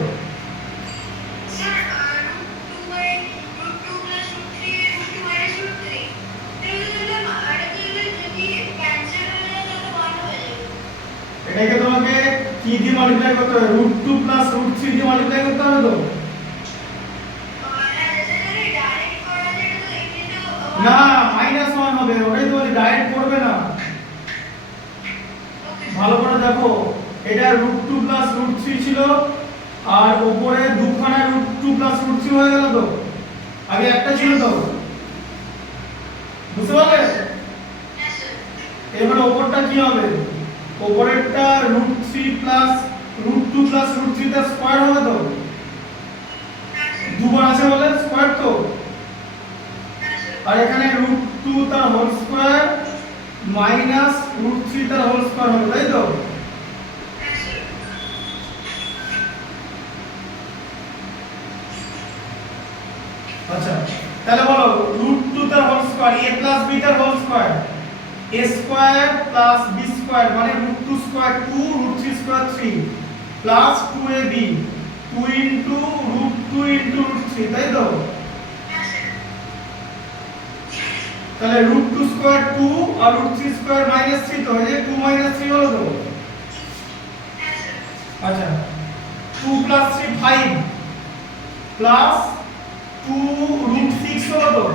এটাকে তোমাকে কি দিয়ে মাল্টিপ্লাই করতে হবে? Root two plus root three দিয়ে মাল্টিপ্লাই করতে হবে তো? না মাইনাস ওয়ান হবে, ওটাই তো বলি ডাইরেক্ট করবে না। ভালো করে দেখো, এটা root two plus root three ছিল, আর উপরে দুখানা root two plus root three হয়ে গেল তো? আগে একটা ছিল তো, বুঝতে পারলে? এবার উপরটা কি হবে? উপরেরটা root three plus root two plus root three তার স্কয়ার হবে তো? দুবার আছে বলে স্কয়ার তো। আর এখানে রুট টু তার whole square minus root three তার হোল স্কয়ার হবে, তাই তো? আচ্ছা তাহলে বলো রুট টু তার whole square a plus b তার whole square a square plus b square মানে root two square 2 root three square 3 plus 2ab 2 into root 2 into root 3, তাই তো? তাহলে রুট টু স্কয়ার 2 আর রুট থ্রি স্কয়ার মাইনাস 3, তো এই যে 2 minus 3 হলো তো? আচ্ছা 2 প্লাস 3 5 প্লাস 2 রুট 6 হলো তো?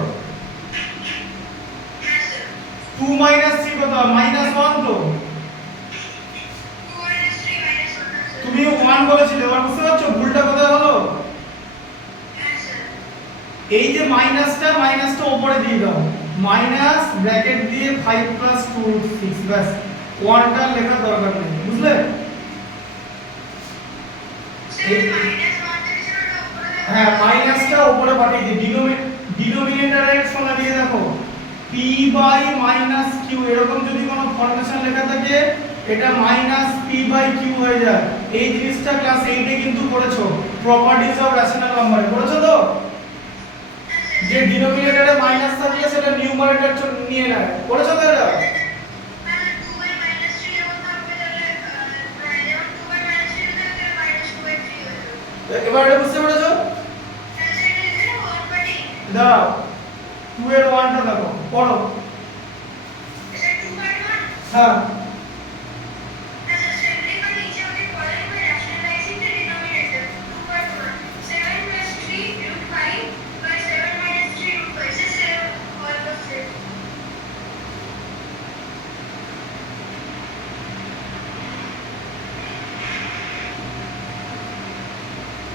2 মাইনাস 3 কত? মাইনাস 1 তো? তুমি 1 বলেছিলে, এবার বুঝতে পারছো ভুলটা কোথায় হলো? এই যে মাইনাসটা উপরে দিয়ে দাও, মাইনাস ব্র্যাকেট দিয়ে 5 প্লাস 2 রুট 6, ব্যাস 1টা লেখার দরকার নেই, বুঝলে? হ্যাঁ মাইনাসটা উপরে পাঠিয়ে দিই, ডিনোমিনেটরের সঙ্গে দিয়ে দেখো p বাই মাইনাস q, এরকম যদি কোনো ফর্মেশন লেখা থাকে এটা মাইনাস p বাই q হয়ে যায়। এই জিনিসটা ক্লাস 8 এ কিন্তু পড়েছো, প্রপার্টিজ অফ রেশনাল নাম্বার পড়েছো তো? যে ডিনোমিনেটরে মাইনাস থাকলে সেটা নিউমারেটর নিয়ে নেয়, পড়েছো তো এটা? এবার এটা বুঝতে পেরেছো? দাও 2 এর 1টা দেখো, পড়ো। হ্যাঁ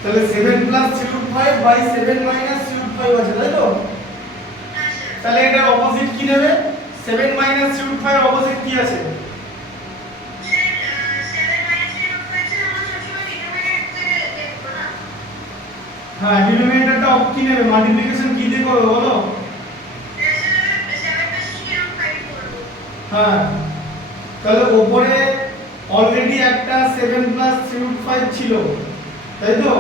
তাহলে 7 প্লাস 3√5 বাই 7 মাইনাস 3√5 আছে, তাই তো? তাহলে এটার অপোজিট কি নেবে? 7 মাইনাস 3√5 এর অপোজিট কি আছে? হ্যাঁ ডিনোমিনেটরটা কি নেবে মাল্টিপ্লিকেশন কি দিয়ে করবে বলো? হ্যাঁ, তাহলে উপরে অলরেডি একটা 7 প্লাস 3√5 ছিল, তাই তো?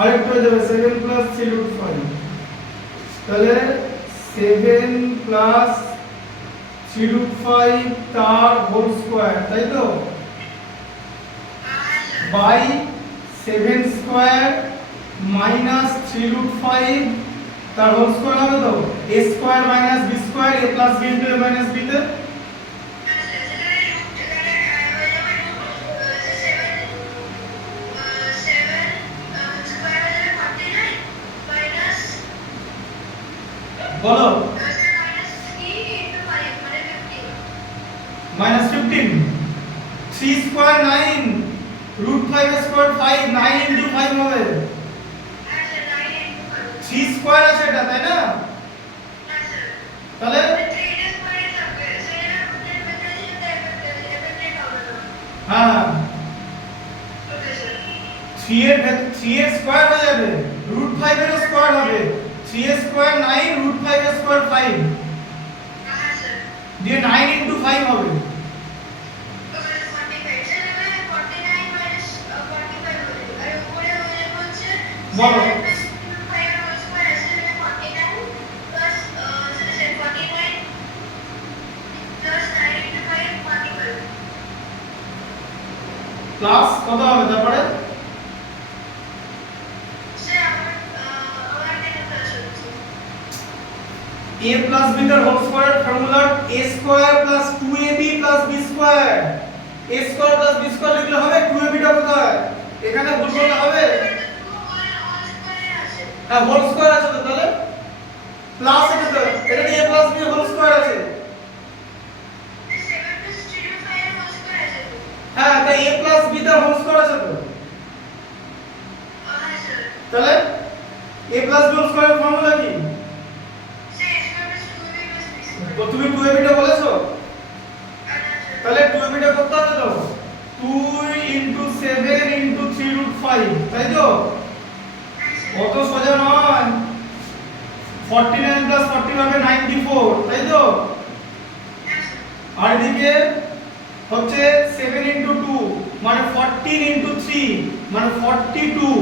আরেকটু হয়ে যাবে 7 প্লাস 3√5, তাহলে 7 প্লাস 3√5 তার হোল স্কয়ার, তাই তো? বাই 7 স্কয়ার মাইনাস 3√5 তার হোল স্কয়ার হবে তো? a square minus b square a plus b into a minus b তে বলো মাইনাস 15, 3 স্কয়ার 9 √5 স্কয়ার 5, 9 ইনটু 5 হবে, 3 স্কয়ার আছে এটা, তাই না? তাহলে হ্যাঁ 3 এর 3 এর স্কয়ার হয়ে যাবে, √5 এর স্কয়ার হবে, 3 এর স্কয়ার 9 √5 এর স্কয়ার 5 দিয়ে 9 ইনটু 5 হবে। বলো প্লাস কত হবে তারপরে? a প্লাস b এর whole square formula a square plus 2ab plus b square, a square plus b square লিখলে হবে, 2ab টা কোথায়? এখানে ভুল করলে হবে? হ্যাঁ হোল স্কয়ার আছে তো, তাহলে প্লাস এটা তো, এটা a plus b whole square আছে। হ্যাঁ তাই a প্লাস b তার হোল স্কয়ার আছে তো, তাহলে a plus b whole square formula কি? তো তুমি 2ab টা বলেছো, তাহলে 2ab টা করতে হবে তো 2 ইনটু 7 ইনটু 3√5, তাই তো? অত সোজা নয়, 49 প্লাস 40 হবে 94, তাই তো? আর এদিকে হচ্ছে 7 ইনটু 2 মানে 14 ইনটু 3 মানে 42,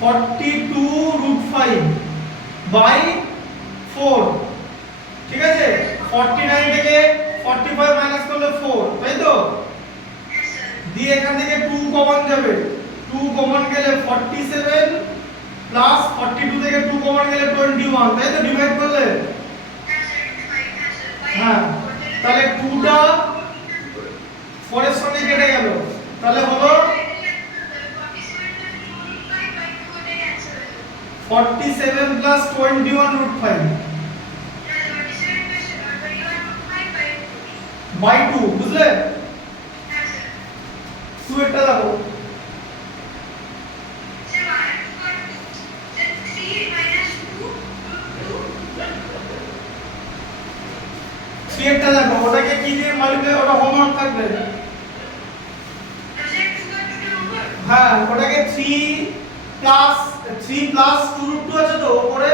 42√5 বাই 4, ঠিক আছে? 49 থেকে 45 মাইনাস করলে 4, তাই তো? দিয়ে এখান থেকে 2 কমন যাবে, 2 কমন গেলে 47 প্লাস 42 থেকে 2 কমন গেলে 21, তাই তো? ডিভাইড করলে হ্যাঁ, তাহলে 2টা 4 এর সঙ্গে কেটে গেল, তাহলে হলো 47 প্লাস 21√5 বাই 2, বুঝলে? 2 এটা দেখো, এটা দেখো, ওটাকে কি দিয়ে মাল্টিপ্লাই, ওটা হোমওয়ার্ক থাকবে। হ্যাঁ ওটাকে 3 প্লাস 2√2 আছে তো উপরে,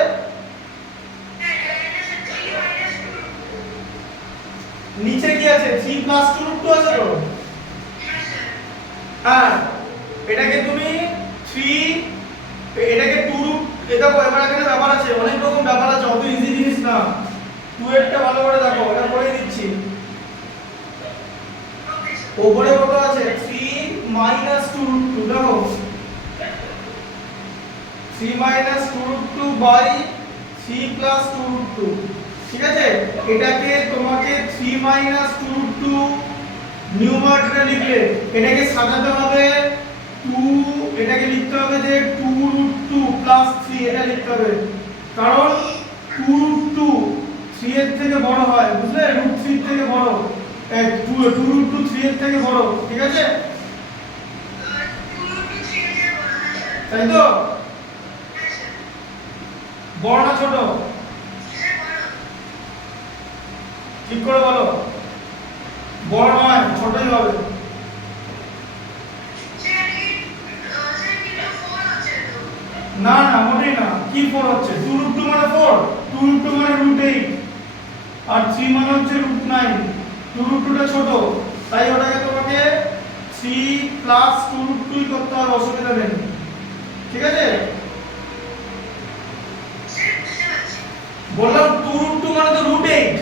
নিচে কি আছে? 3 প্লাস 2√2 আছে তো, হ্যাঁ এটাকে তুমি 3, এটাকে 2 এটা এবার এখানে ব্যাপার আছে, অনেক রকম ব্যাপার আছে, অত ইজি জিনিস না। 2 এরটা ভালো করে দেখো, এটা করে দিচ্ছি। উপরে কত আছে? 3 মাইনাস 2√2, দেখো 3 মাইনাস 2√2 বাই 3 প্লাস 2√2, ঠিক আছে? এটাকে তোমাকে 3 মাইনাস 2√2 নিউমারেটরে লিখলে এটাকে সাজাতে হবে 2, এটাকে লিখতে হবে যে 2√2 প্লাস 3, এটা লিখতে হবে, কারণ 2√2 3 এর থেকে বড় হয়, বুঝলে? √3 এর থেকে বড়, 2√2 3 এর থেকে বড়, ঠিক আছে? তাই তো? বড় না ছোট? ঠিক করে বলো। বড় নয়, ছোটই হবে। না না মোটেই না। কি 4 হচ্ছে 2 √2 মানে 4, 2 √2 মানে √8, আর 3 মানে হচ্ছে √9। 2 √2 টা ছোট, তাই ওটাকে তোমাকে 3 প্লাস 2 √2 করতে হবে, অসুবিধা নেই। ঠিক আছে, বললাম 2 √2 মানে তো √8,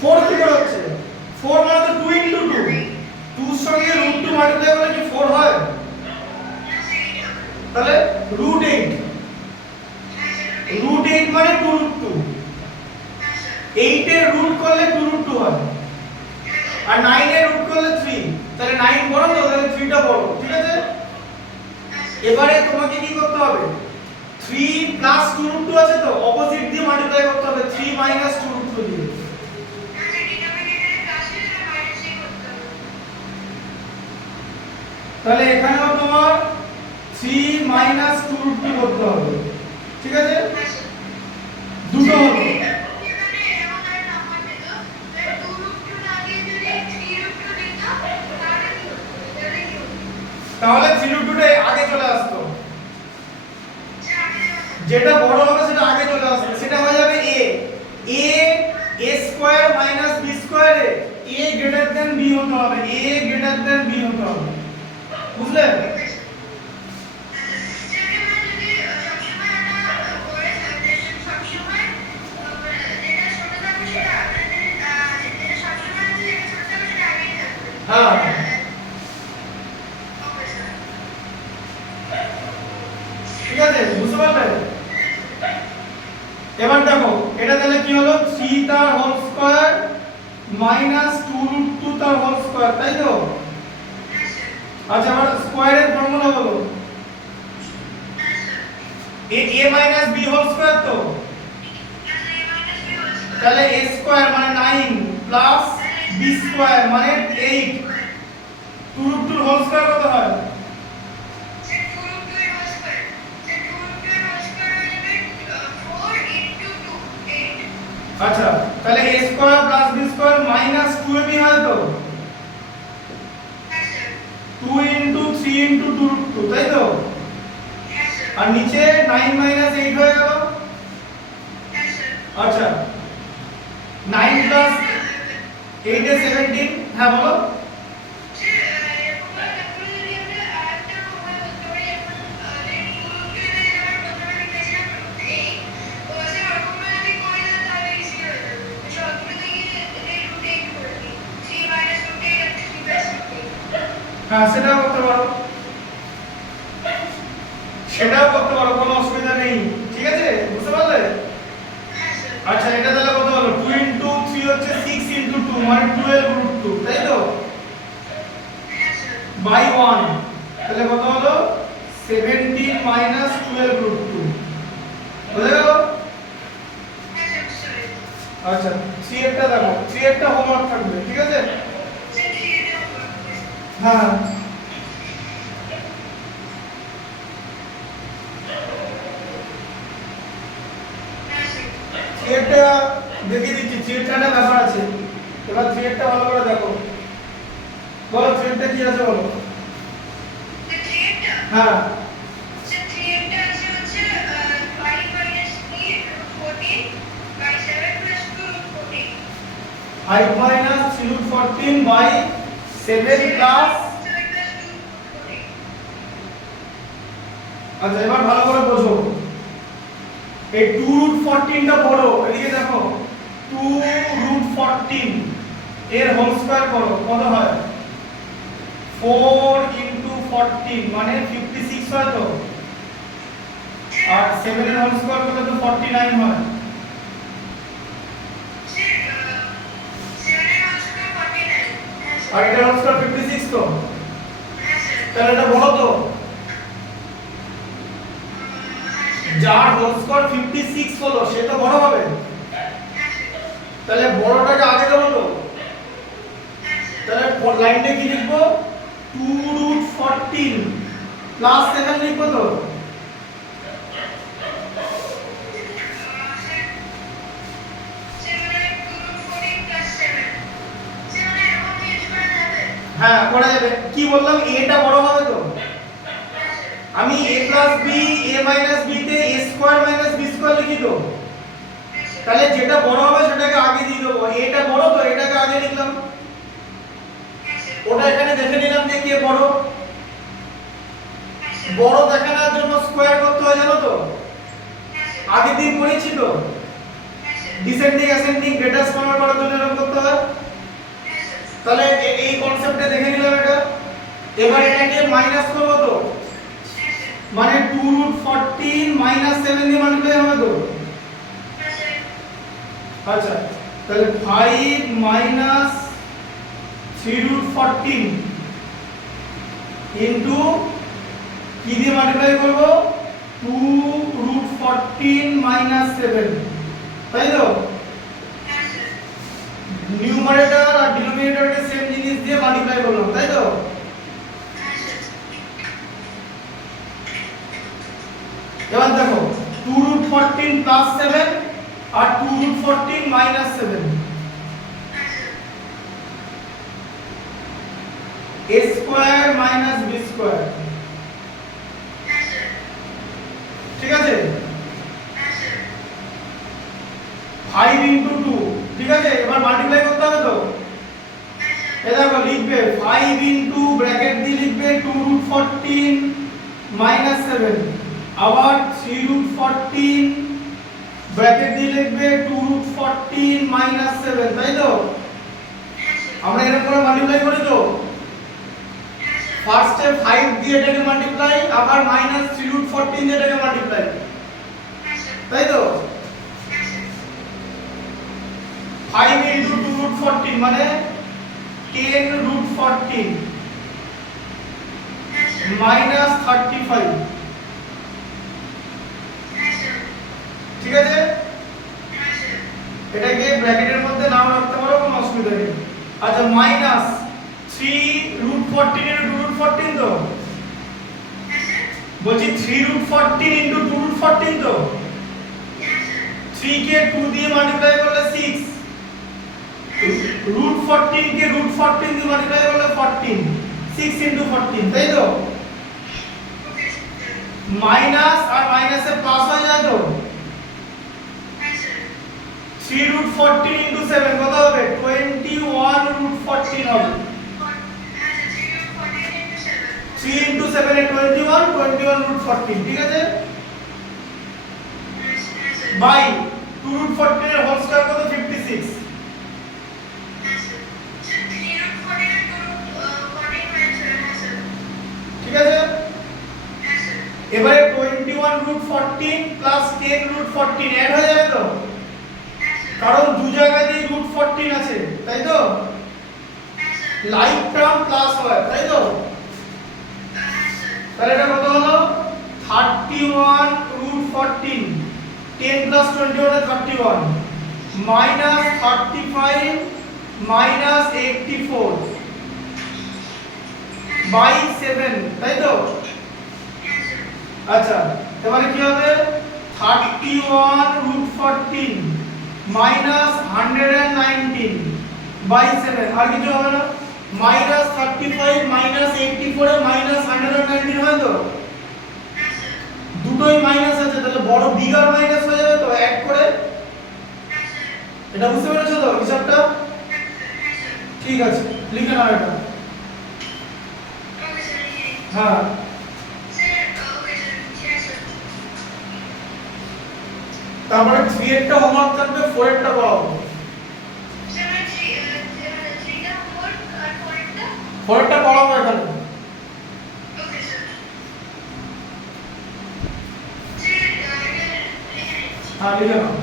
4 কি করে হচ্ছে? 4 মানে তো 2 * 2, 2 এর সঙ্গে √2 মাল্টিপ্লাই করলে কি 4 হয়? তাহলে √8, √8 মানে 2 √2, 8 এর রুট করলে 2 √2 হয়, আর 9 এর রুট করলে 3, তাহলে 9 বড় তো, তাহলে 3 টা বড়। ঠিক আছে, এবারে তোমাকে কি করতে হবে? 3 প্লাস 2 √2 আছে তো, অপোজিট দিয়ে মাল্টিপ্লাই করতে হবে 3 মাইনাস 2 √2 দিয়ে। তাহলে এখানেও তোমার 3 মাইনাস 2 √2 করতে হবে। ঠিক আছে, দুটো হবে। তাহলে 3 √2 টা আগে চলে আসতো, যেটা বড় হবে সেটা আগে চলে আসবে, সেটা হয়ে যাবে a square minus b square A greater than b হতে হবে, a গ্রেটার দ্যান b হতে হবে। বুঝলে? হ্যাঁ, ঠিক আছে, বুঝতে পারলে? এবার দেখো এটা তাহলে কি হলো, 3 তার হোল স্কয়ার মাইনাস 2 √2 তার হোল স্কয়ার, তাই তো? আচ্ছা, এবার স্কয়ারের ফর্মুলা বলো। a minus b whole square তো, তাহলে a স্কয়ার মানে 9 প্লাস b স্কয়ার মানে 8, 2 √2 হোল স্কয়ার কত হয়? আচ্ছা, তাহলে a square plus b square minus 2ab হয় তো, 2 * 3 * 2 √2, তাই তো? আর নিচে 9 মাইনাস 8 হয়ে গেল। আচ্ছা, 9 প্লাস 8 এ 17। হ্যাঁ বলো। হ্যাঁ, সেটাও করতে পারো, সেটাও করতে পারো, কোনো অসুবিধা নেই। ঠিক আছে, বুঝতে পারলে? আচ্ছা, এটা তাহলে কত হলো? 2 * 3 হচ্ছে 6 * 2 মানে 12 √2, তাই তো? বাই 1, তাহলে কত হলো? 17 মাইনাস 12 √2। বুঝে গেল? আচ্ছা, 3 এরটা দেখো, 3 এরটা হোমওয়ার্ক থাকবে। ঠিক আছে, হ্যাঁ, থিয়েটারটা দেখিয়ে দিচ্ছি, থিয়েটারটা ব্যাপার আছে। এবার থিয়েটারটা ভালো করে দেখো, বলো থিয়েটারটা কি আছে বলো। হ্যাঁ, 5 মাইনাস 3 √14 বাই 7 প্লাস। আচ্ছা, এবার ভালো করে বোঝো, এই 2 √14 টা বড়, এদিকে দেখো 2 √14 এর হোল স্কয়ার করো, কত হয়? 4 * 14 মানে 56 হয় তো, আর 7 এর হোল স্কয়ার করলে তো 49 হয়। আর এটা হোল স্কয়ার 56 তো, তাহলে এটা বড় তো, যার হোল স্কয়ার 56 হলো সে তো বড় হবে, তাহলে বড়টাকে আগে দেবো তো। তাহলে লাইনটা কি লিখবো? 2 √14 প্লাস 7 লিখবো তো। হ্যাঁ, করা যাবে। কি বললাম, এটা বড় হবে তো, আমি a plus b a minus b তে a square minus b square লিখি তো, তাহলে যেটা বড় হবে সেটাকে আগে দিয়ে দেবো। এটা বড় তো এটাকে আগে লিখলাম, ওটা এখানে দেখে নিলাম যে কে বড়। বড় দেখানোর জন্য স্কয়ার করতে হয় জানো তো, আগের দিন পড়েছি তো, ডিসেন্ডিং অ্যাসেন্ডিং গ্রেটার স্মলার করার জন্য এরকম করতে হয়। তাহলে এই কনসেপ্টে দেখে নিলাম এটা। এবার এটাকে মাইনাস করব তো, মানে 2√14 - 7 দিয়ে মাল্টিপ্লাই হবে তো। আচ্ছা, তাহলে 5 - 3√14 ইনটু কি দিয়ে মাল্টিপ্লাই করব, 2√14 - 7, তাই তো। নিউমারেটর আর ডিনোমিনেটরকে সেম জিনিস দিয়ে মাল্টিপ্লাই করলাম, তাই তো। এবার দেখো 2√14 + 7 আর 2√14 - 7, a square minus b square, ঠিক আছে। 5 * 2, ঠিক আছে। এবার মাল্টিপ্লাই করতে হবে তো, এই দেখো লিখবে 5 * ব্র্যাকেট দিয়ে লিখবে 2√14 - 7, আবার 3√14 ব্র্যাকেট দিয়ে লিখবে 2√14 - 7, তাই তো। আমরা এরকম করে মাল্টিপ্লাই করি তো, ফার্স্টে 5 দিয়ে এটাকে মাল্টিপ্লাই, আবার -3√14 দিয়ে এটাকে মাল্টিপ্লাই, তাই তো। 5 * 2√14 মানে 10√14 -35, ঠিক আছে। এটাকে ব্র্যাকেটের মধ্যে নাও রাখতে পারো, কোনো অসুবিধা নেই। আচ্ছা, মাইনাস 3√14 এর 2√14 তো, বলছি 3√14 * 2√14 তো। 3 কে 2 দিয়ে মাল্টিপ্লাই করলে 6, √14 কে √14 দিয়ে মাল্টিপ্লাই করলে 14, 6 * 14, তাই তো। মাইনাস আর মাইনাসে প্লাস হয়ে যায় তো, 3√14 * 7 কত হবে, 21√14 হবে। 3 * 7 এ 21, 21√14, ঠিক আছে। বাই 2√14 এর হোল স্কয়ার কত, 56, ঠিক আছে। এবারে 21√14 প্লাস 10√14 অ্যাড হয়ে যাবে তো, কারণ দু জায়গাতেই √14 আছে, তাই তো। লাইক টার্ম প্লাস হয়, তাই তো। তাহলে এটা কত হলো, 31√14, 10 + 21 এ 31, -35 -84 বাই 7, তাই তো। আচ্ছা, এবারে কি হবে, 31√14 -119 বাই 7, আর কিছু হবে না। -35 -84 এ -119 হয় তো, দুটোই মাইনাস আছে, তাহলে বড় বিগার মাইনাস হয়ে যাবে তো অ্যাড করে। এটা বুঝতে পেরেছো তো হিসাবটা, ঠিক আছে। লিখে নাও এটা, হ্যাঁ। তারপরে 3 এরটা হোমওয়ার্ক থাকবে, 4 এরটা করাবো। 4 এরটা করাবো এখানে, হ্যাঁ লিখে নাও।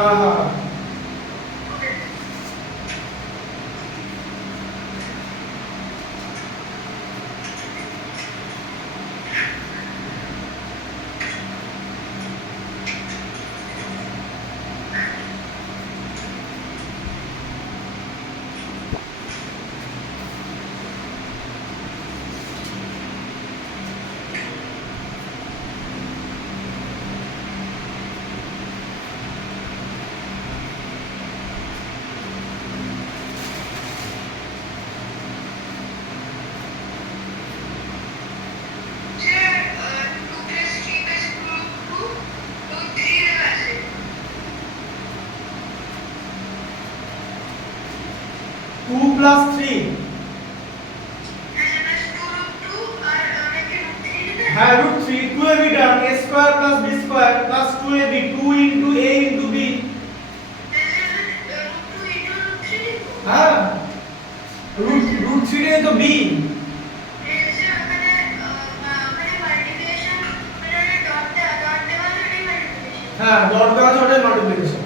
হ্যাঁ হ্যাঁ হ্যাঁ। Okay. টু প্লাস থ্রি, হ্যাঁ root three, two A B term A square plus B square plus two A B, two into A into B. হ্যাঁ রুট থ্রি এ তো বি। হ্যাঁ ডট দেওয়া আছে ওটাই মাল্টিপ্লিকেশন।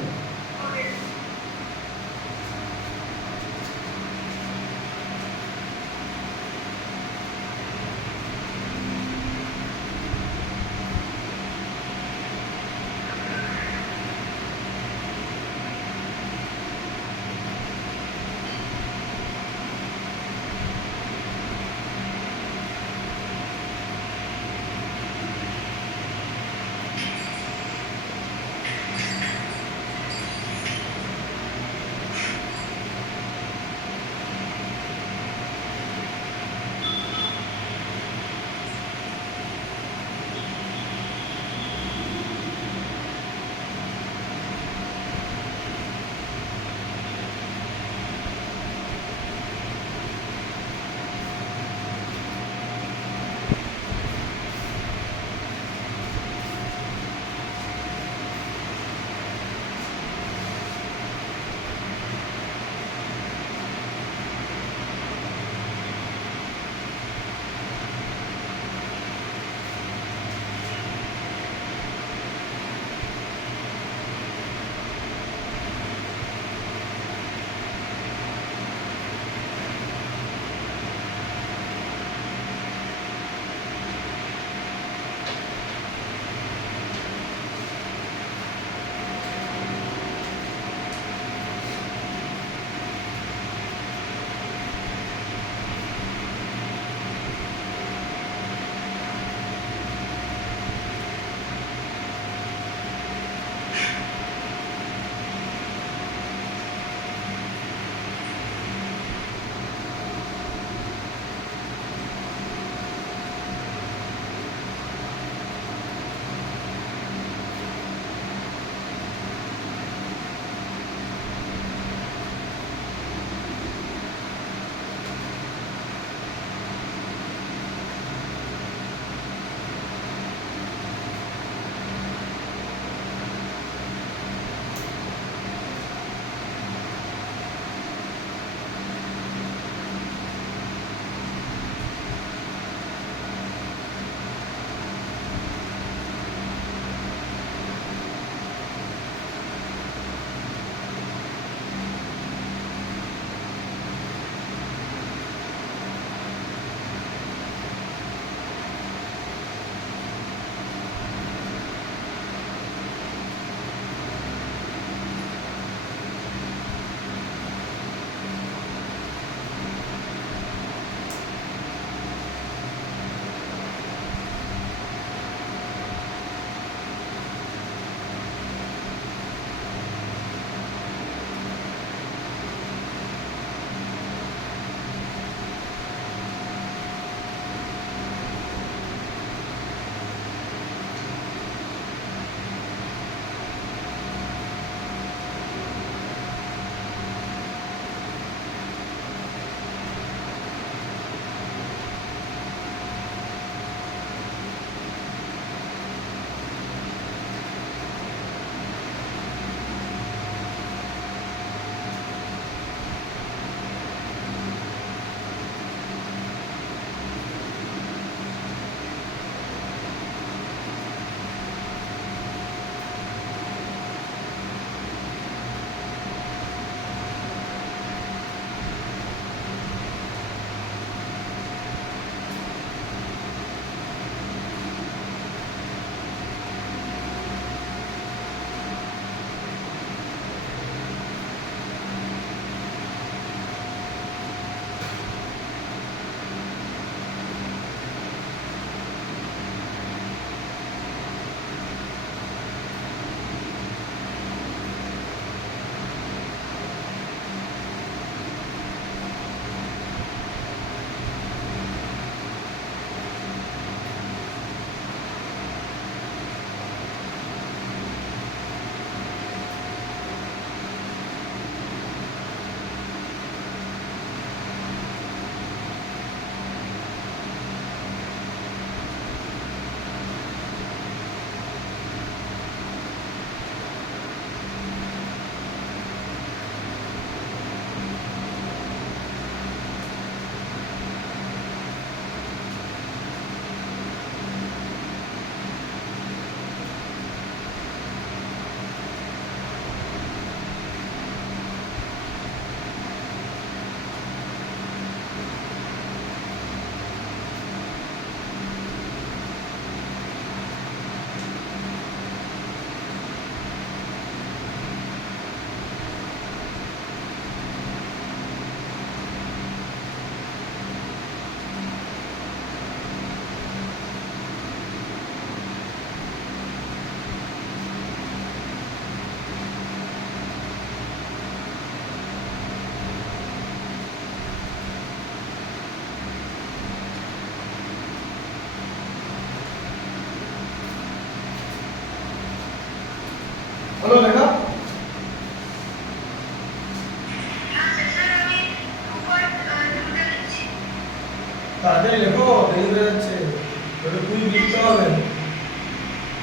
হবে?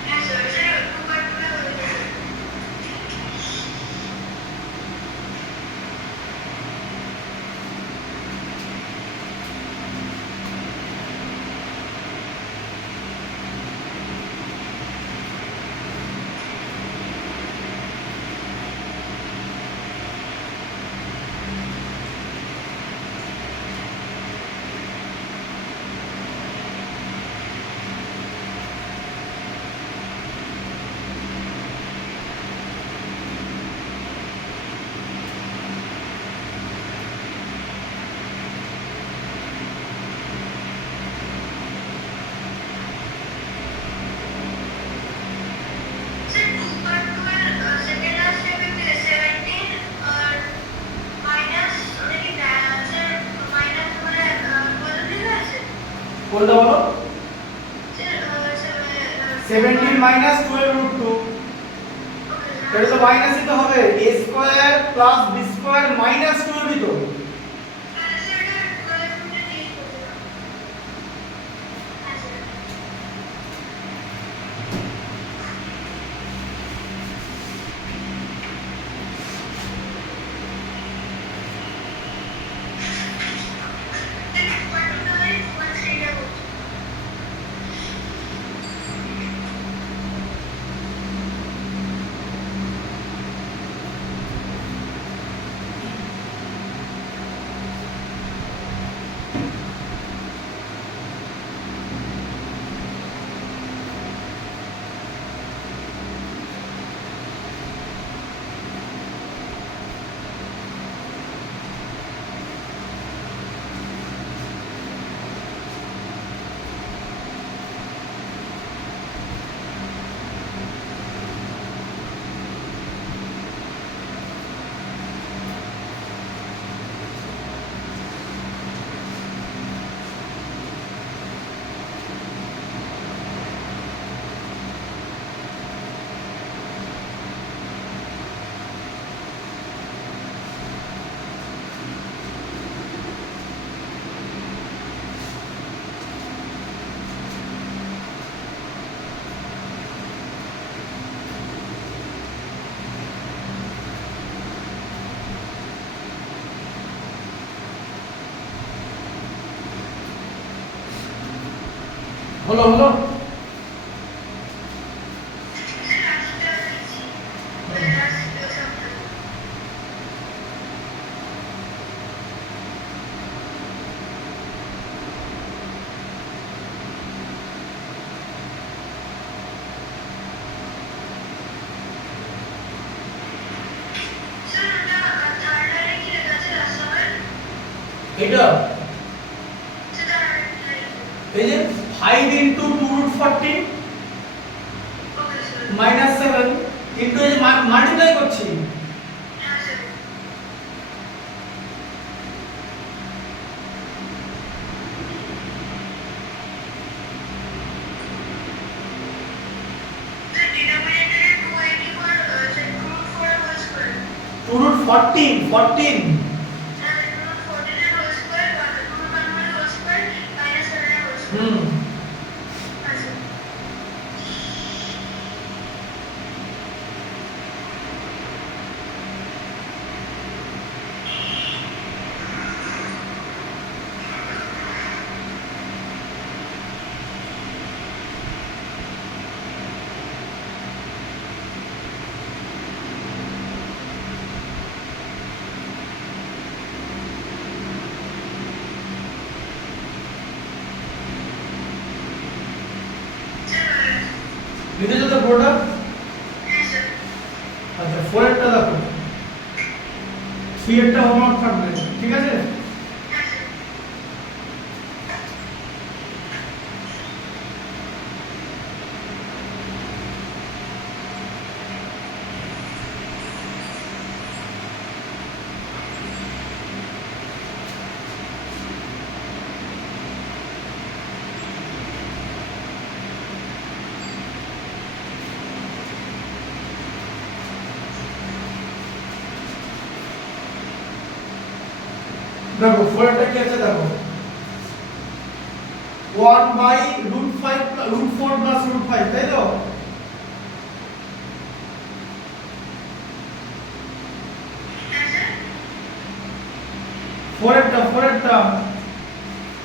হ্যাঁ স্যার, স্যার 2/2 হবে স্যার। স্যার 2/2 এর সেকেন্ড লাস্ট স্টেপে 17 আর মাইনাস ওটা কি স্যার মাইনাস করে কত লেখা আছে? কোনটা বলো? স্যার 17 মাইনাস 12√2, এটা তো মাইনাসই তো হবে। a square plus b square minus 12ই তো। হলো হলো। এটা এই যে 5 ইনটু 2√14 মাইনাস 7 ইনটু এই যে মাল্টিপ্লাই করছি, √14 হুম। লিখেছো তো পুরোটা? আচ্ছা 4 এরটা দেখো, 3 এরটা হোমওয়ার্ক থাকবে, ঠিক আছে? দেখো 4 এরটা কি আছে দেখো, 1/√4 √4 প্লাস √5, তাই তো? হ্যাঁ স্যার 4 এরটা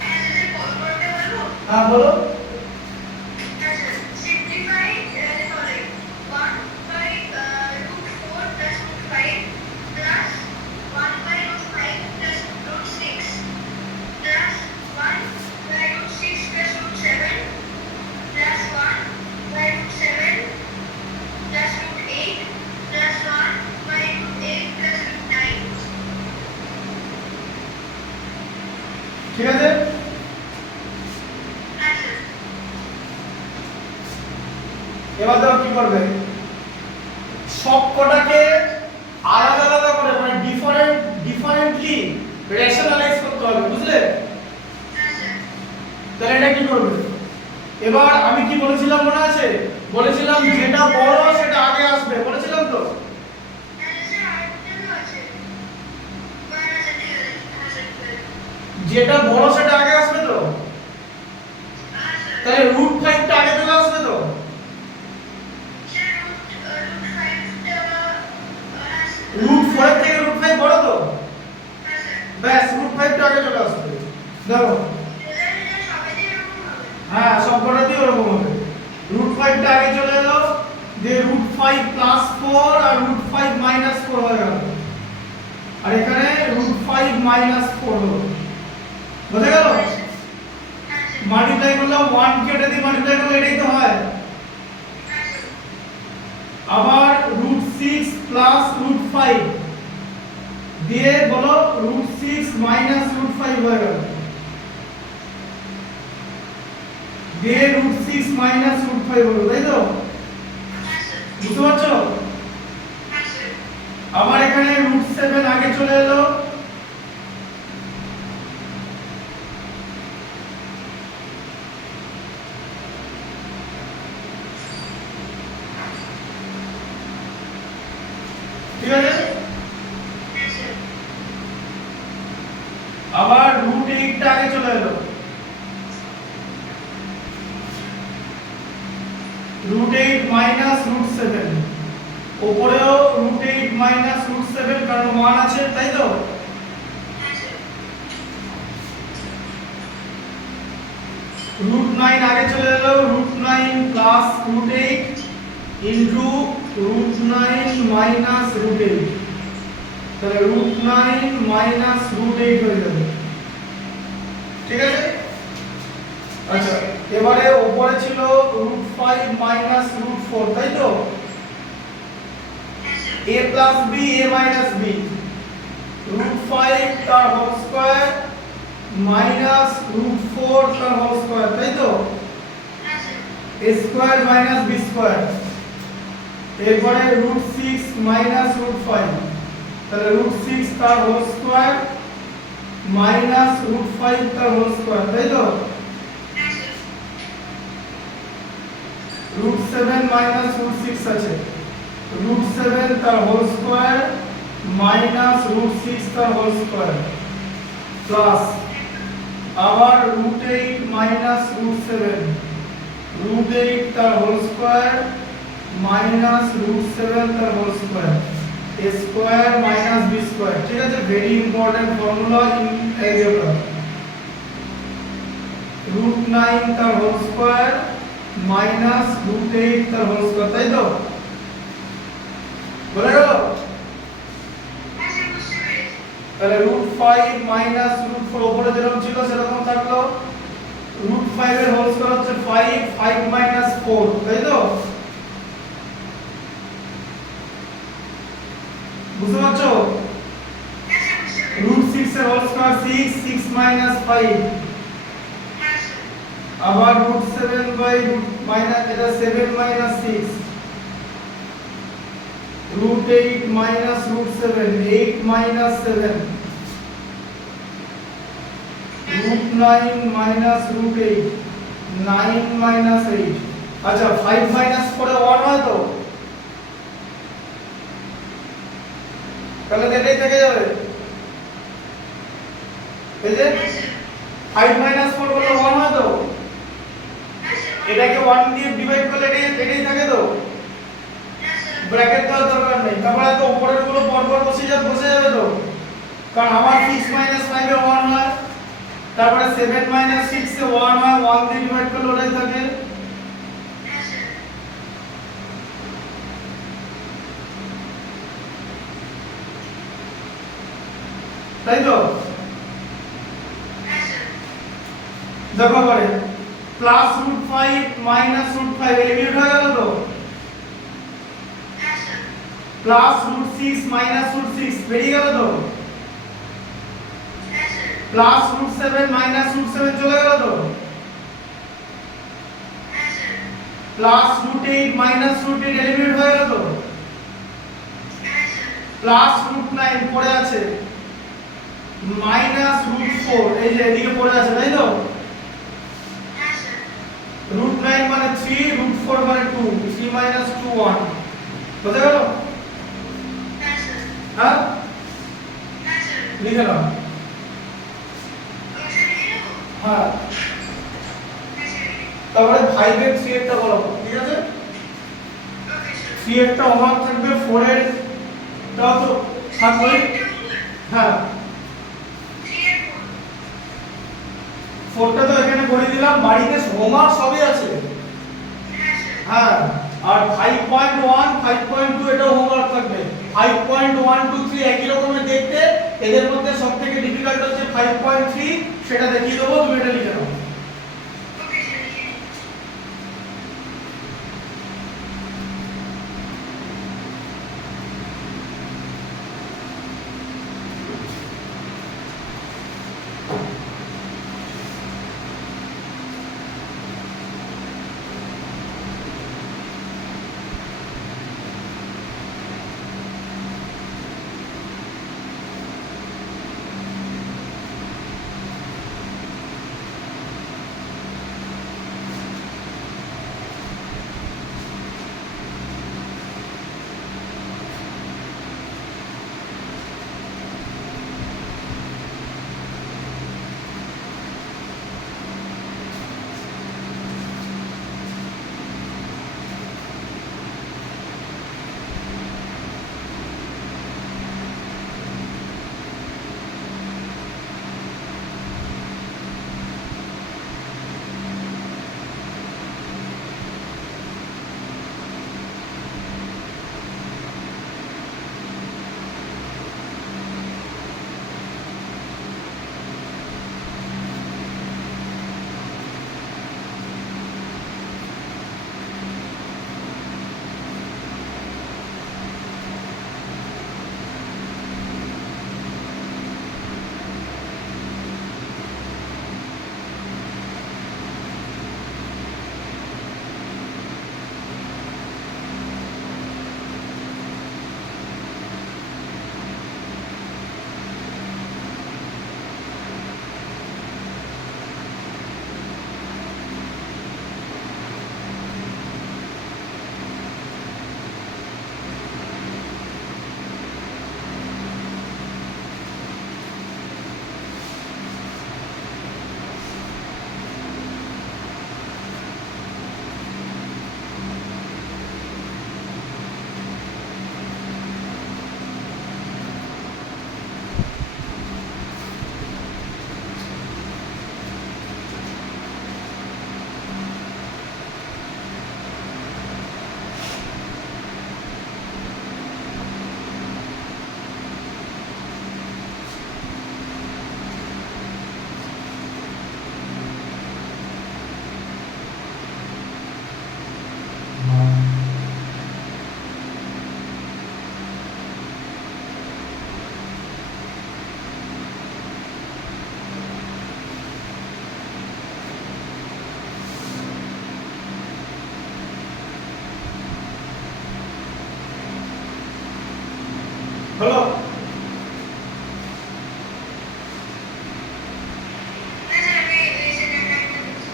হ্যাঁ স্যার পরবর্তী বলবো হ্যাঁ বলো। হ্যাঁ sir simplify following 1 by √4 plus √5 plus 1 by √5 plus √6 plus 1 by √6 plus √7 plus 1 by √7 plus √8 plus 1 by √8 plus √9 ঠিক আছে? হ্যাঁ স্যার এবার দেখো কি করবে, সবকটাকে আলাদা আলাদা করে মানে ডিফারেন্টলি রেশনালাইজ করতে হবে, বুঝলে? হ্যাঁ স্যার তাহলে এটা কি করবে? এবার আমি কি বলেছিলাম মনে আছে? বলেছিলাম যেটা বড় সেটা আগে আসবে, বলেছিলাম তো? হ্যাঁ স্যার আরেকটা তো আছে মানে স্যার ঠিক আছে হ্যাঁ স্যার যেটা বড় সেটা আগে আসবে তো? হ্যাঁ স্যার তাহলে √5 টা আগে চলে আসবে তো? স্যার √5 হ্যাঁ স্যার √4 এর থেকে √5 বড় তো? হ্যাঁ স্যার ব্যাস √5 টা আগে চলে আসবে। দেখো স্যার সবাই এরকম হবে হ্যাঁ সবকটাতেই ওরকম হবে। √5 টা আগে চলে এলো, দিয়ে √5 প্লাস 4 আর √5 মাইনাস 4 হয়ে গেল, আর এখানে √5 মাইনাস 4 হলো। বুঝে গেল? হ্যাঁ স্যার মাল্টিপ্লাই করলে 1 কে এটা দিয়ে মাল্টিপ্লাই করলে এটাই তো হয়। হ্যাঁ স্যার আবার √6 প্লাস √5 দিয়ে বলো √6 মাইনাস √5 হয়ে গেল, দিয়ে √6 মাইনাস √5 হলো, তাই তো? হ্যাঁ স্যার বুঝতে পারছো? হ্যাঁ স্যার আবার এখানে √7 আগে চলে এলো, ঠিক আছে? হ্যাঁ স্যার আবার √8 টা আগে চলে এলো, √8 মাইনাস √7, উপরেও √8 মাইনাস √7 কারণ 1 আছে, তাই তো? হ্যাঁ স্যার √9 আগে চলে এলো, √9 প্লাস √8 ইনটু √9 মাইনাস √8, তাহলে √9 মাইনাস √8 হয়ে যাবে, ঠিক আছে? আচ্ছা এবারে উপরে ছিল √5 মাইনাস √4, তাই তো? হ্যাঁ sir a plus b a minus b, √5 তার হোল স্কয়ার মাইনাস √4 তার হোল স্কয়ার, তাই তো? হ্যাঁ sir a square minus b square, এরপরে √6 মাইনাস √5, তাহলে √6 তার হোল স্কয়ার মাইনাস √5 তার হোল স্কয়ার, তাই তো? হ্যাঁ স্যার √7 মাইনাস √6 আছে, √7 তার হোল স্কয়ার মাইনাস √6 তার হোল স্কয়ার প্লাস আবার √8 মাইনাস √7, √8 তার হোল স্কয়ার মাইনাস √7 তার whole square, a square minus b square, ঠিক আছে? Very important formula in algebra. √9 তার হোল স্কয়ার মাইনাস √8 তার হোল স্কয়ার, তাই তো? বলে গেল? হ্যাঁ স্যার বুঝতে পেরেছি তাহলে √5 মাইনাস √4 উপরে যেরকম ছিল সেরকম থাকলো, √5 এর হোল স্কয়ার হচ্ছে 5, 5 মাইনাস 4, তাই তো? বুঝতে পারছো? হ্যাঁ স্যার বুঝতে পেরেছি √6 এর হোল স্কয়ার 6, 6 মাইনাস 5, হ্যাঁ স্যার আবার √7 বাই মাইনাস এটা 7 minus 6, √8 minus √7, 8 minus 7, √9 minus √8, 9 minus 8। আচ্ছা 5 মাইনাস করে 1 হয় তো? তাহলে এটাই থেকে যাবে, এই যে হ্যাঁ স্যার 5 মাইনাস 4 করলে 1 হয় তো? হ্যাঁ স্যার এটাকে 1 দিয়ে ডিভাইড করলে এটাই থাকে তো, হ্যাঁ স্যার ব্র্যাকেট দেওয়ার দরকার নেই। তারপরে তো উপরের গুলো পরপর বসে যাবে তো, কারণ আমার 6 5 এ 1 হয়, তারপরে 7 6 এ 1 হয়, 1 দিয়ে ডিভাইড করলে ওটাই থাকে। হ্যাঁ স্যার তাই তো? হ্যাঁ স্যার দেখো পরে +√5 -√5 এলিমিনেট হয়ে গেল তো, হ্যাঁ স্যার +√6 -√6 বেরিয়ে গেল তো, হ্যাঁ স্যার +√7 -√7 চলে গেল তো, হ্যাঁ স্যার +√8 -√8 এলিমিনেট হয়ে গেল তো, হ্যাঁ স্যার +√9 পড়ে আছে, -√4 এই যে এদিকে পড়ে আছে, তাই তো? হ্যাঁ স্যার √9 মানে 3, √4 মানে 2, 3 2 1 বুঝে গেল? হ্যাঁ স্যার হ্যাঁ, হ্যাঁ স্যার লিখে নাও। ওটা লিখে নেবো হ্যাঁ, হ্যাঁ স্যার তারপরে 5 এর 3 এরটা বলো, ঠিক আছে? ওকে স্যার 3 এরটা হোমওয়ার্ক থাকবে, 4 এর তাও তো থাকবে। হ্যাঁ, 3 এর 4 4টা তো এখানে করে দিলাম, বাড়িতে হোমওয়ার্ক সবই আছে। হ্যাঁ স্যার হ্যাঁ, আর 5.1 5.2 এটাও হোমওয়ার্ক থাকবে। 5.1 2 3 একই রকমের দেখতে, এদের মধ্যে সবথেকে ডিফিকাল্ট হচ্ছে 5.3, সেটা দেখিয়ে দেবো, তুমি এটা লিখে নাও। ওকে স্যার লিখে নিই হলো? হ্যাঁ স্যার আমি এই সেকেন্ড লাইনটা লিখছি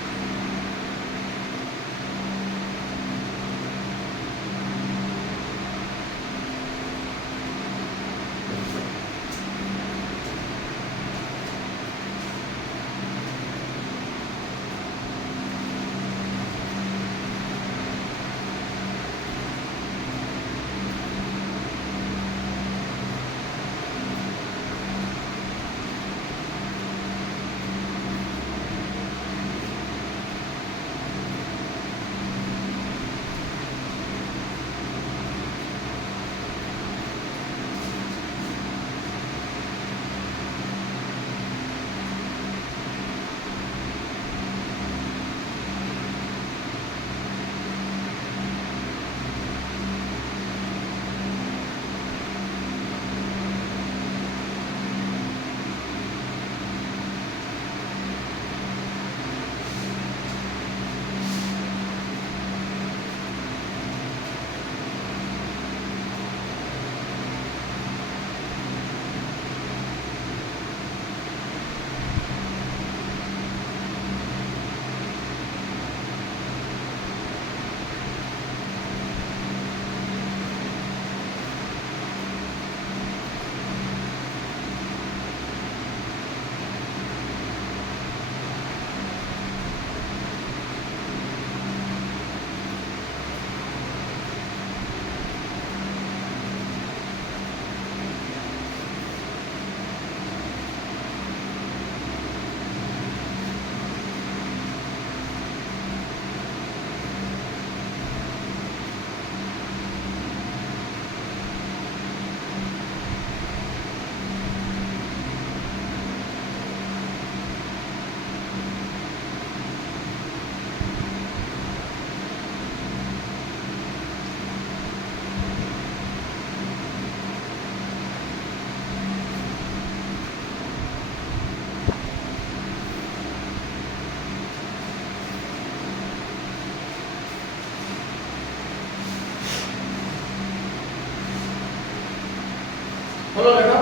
হলো লেখা?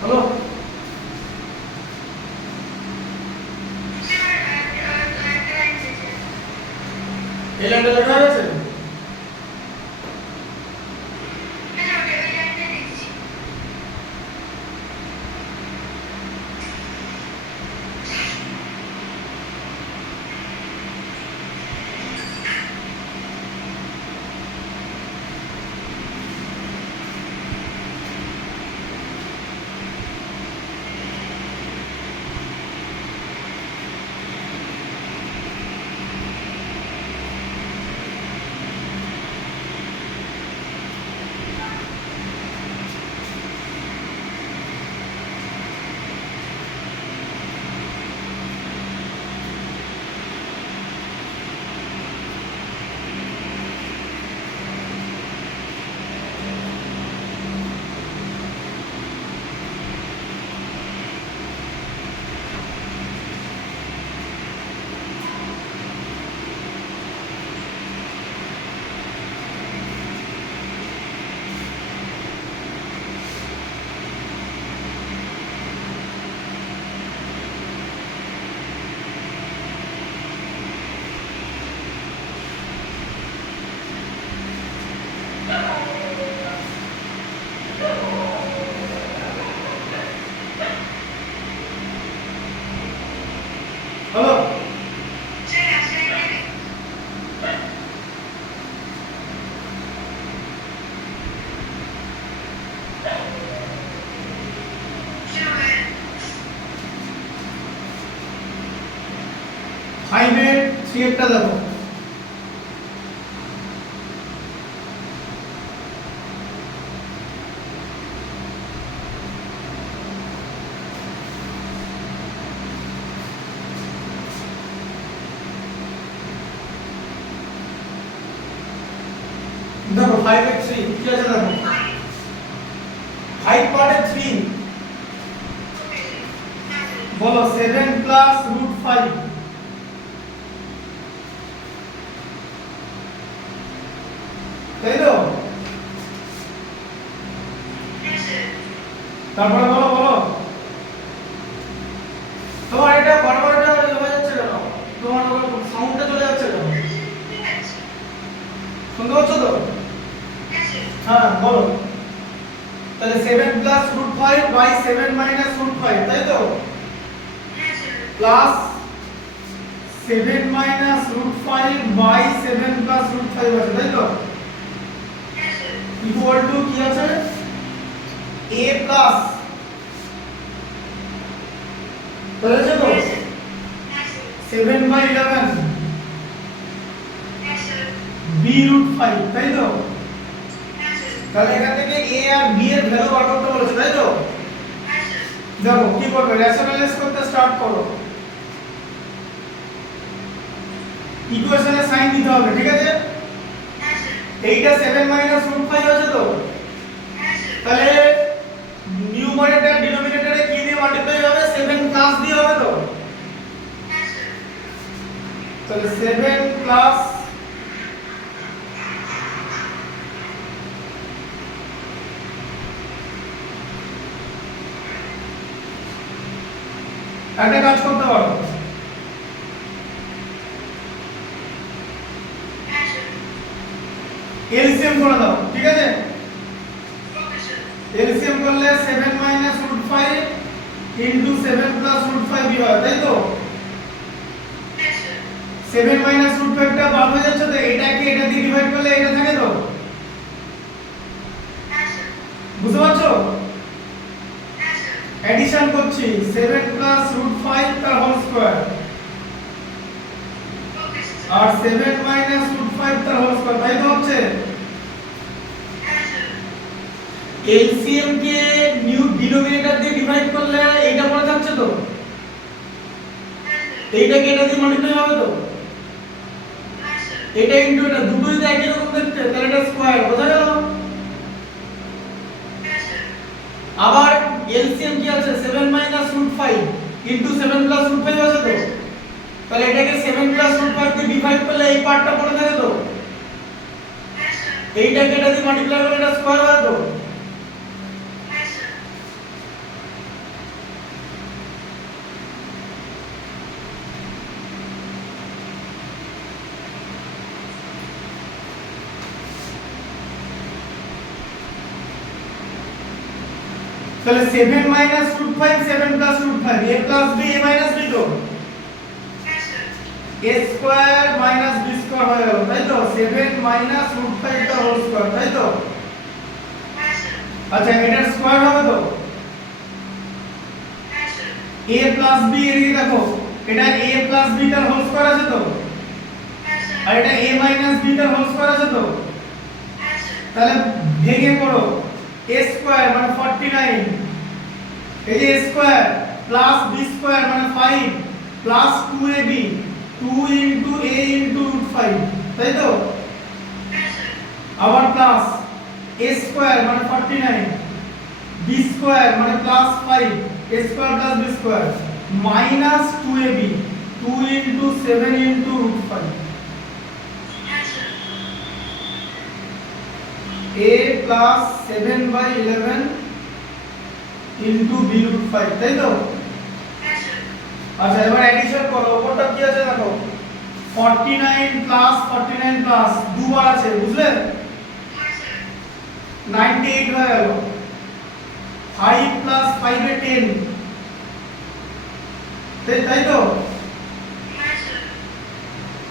হলো? এই লাইনটা লেখা হয়েছে? হলো? ফাইভের থ্রি একটা দেখো। দেখো 5 এর 3 কি আছে দেখো 5 পার্টে 3 বলো 7 প্লাস রুট 5 তাই তো তারপরে বলো বলো তোমার এটা বারবার এটা হয়ে যাচ্ছে কেন তোমার সাউন্ডটা চলে যাচ্ছে কেন শুনতে পাচ্ছ তো হ্যাঁ বলো তাহলে 7 plus root 5 by 7 minus root 5 তাই তো plus 7 minus root 5 by 7 plus root 5 আছে তাই তো ইকুয়াল টু কি আছে a প্লাস তাহলে তো 7 বাই 11 b√5, তাই তো? হ্যাঁ স্যার। তাহলে এখান থেকে a আর b এর ভ্যালু বার করতে বলেছে, তাই তো? হ্যাঁ স্যার। দেখো কি করবে, রেশনালাইজ করতে স্টার্ট করো। ইকুয়েশনে সাইন দিতে হবে, ঠিক আছে? হ্যাঁ স্যার। এইটা 7 √5 আছে তো? হ্যাঁ স্যার। তাহলে নিউমারেটর ডিনোমিনেটরে কি দিয়ে মাল্টিপ্লাই হবে? 7 প্লাস দিয়ে হবে তো? হ্যাঁ স্যার। তাহলে 7 প্লাস একটা কাজ করতে পারো, হ্যাঁ স্যার। এলসিএম করে দাও, ঠিক আছে? Okay sir. এলসিএম করলে 7 √5 ইনটু 7 প্লাস √5 হয়, তাই তো? হ্যাঁ স্যার। 7 √5 টা বাদ হয়ে যাচ্ছে তো, এটাকে এটা দিয়ে ডিভাইড করলে এটা থাকে তো? হ্যাঁ স্যার। বুঝতে পারছো? হ্যাঁ স্যার। এডিশন করছি 7 প্লাস √5 তার হোল স্কয়ার ওকে স্যার। আর 7 √5 তার হোল স্কয়ার, তাই তো হচ্ছে? হ্যাঁ স্যার। এলসিএম কে নিউ ডিনোমিনেটর দিয়ে ডিভাইড করলে এইটা পড়ে থাকছে তো? হ্যাঁ স্যার। এইটাকে এটা দিয়ে মাল্টিপ্লাই হবে তো? হ্যাঁ স্যার। এটা ইনটু এটা দুটোই তো একই রকম দেখতে, তাহলে এটা স্কয়ার, বোঝা গেল? হ্যাঁ স্যার। আবার এলসিএম কি আছে 7 √5 ইনটু 7 প্লাস √5 আছে তো? তাহলে এটাকে 7 প্লাস √5 দিয়ে ডিভাইড করলে এই পার্টটা পড়ে থাকে তো? হ্যাঁ স্যার। এইটাকে এটা দিয়ে মাল্টিপ্লাই করলে এটা স্কয়ার হয় তো? হ্যাঁ স্যার। তাহলে 7 √5 7 plus √5 a plus b a minus b তো? হ্যাঁ sir. a square minus b square হয়ে গেল, তাই তো? 7 √5 তার হোল স্কয়ার, তাই তো? হ্যাঁ স্যার। আচ্ছা এটার স্কয়ার হবে তো? হ্যাঁ স্যার। a প্লাস b এদিকে দেখো, এটা a প্লাস b তার হোল স্কয়ার আছে তো? হ্যাঁ স্যার। আর এটা a মাইনাস b তার হোল স্কয়ার আছে তো? হ্যাঁ স্যার। তাহলে ভেঙে পড়ো, a স্কয়ার মানে 49, এই যে a square plus b square মানে 5 plus 2ab 2 into a into √5, তাই তো? হ্যাঁ স্যার। আবার প্লাস a স্কয়ার মানে 49 b স্কয়ার মানে plus 5 a square plus b square minus 2ab 2 into 7 into √5 হ্যাঁ sir. a plus 7/11 into b √5, তাই তো? হ্যাঁ স্যার। আচ্ছা এবার এডিশন করো, ওপরটা কি আছে দেখো, 49 প্লাস 49 প্লাস দুবার আছে, বুঝলে? হ্যাঁ স্যার। 98 হয়ে গেল, 5 প্লাস 5 এ 10, তাই তো? হ্যাঁ স্যার।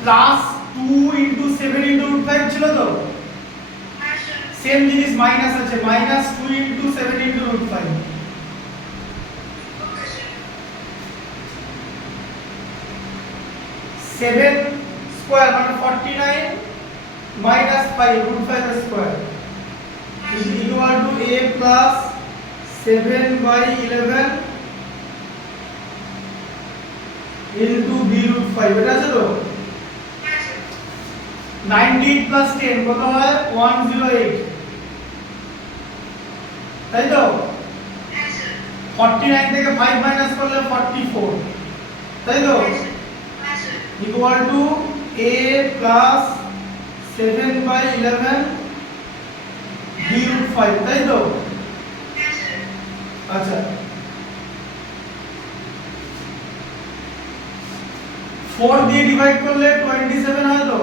প্লাস 2 ইনটু 7 ইনটু √5 ছিল তো? হ্যাঁ স্যার। সেম জিনিস মাইনাস আছে, minus 2 into 7 into √5 okay sir. 7 square মানে 49 মাইনাস 5 √5 স্কয়ার হ্যাঁ is sir. equal to a plus 7/11 into b √5, এটা আছে তো? হ্যাঁ স্যার। 98 plus 10 কত হয়? 108, তাই তো? হ্যাঁ স্যার। 49 থেকে 5 মাইনাস করলে 44, তাই তো? হ্যাঁ sir. equal to a plus 7/11 b √5, তাই তো? হ্যাঁ স্যার। আচ্ছা 4 দিয়ে ডিভাইড করলে 27 হয় তো?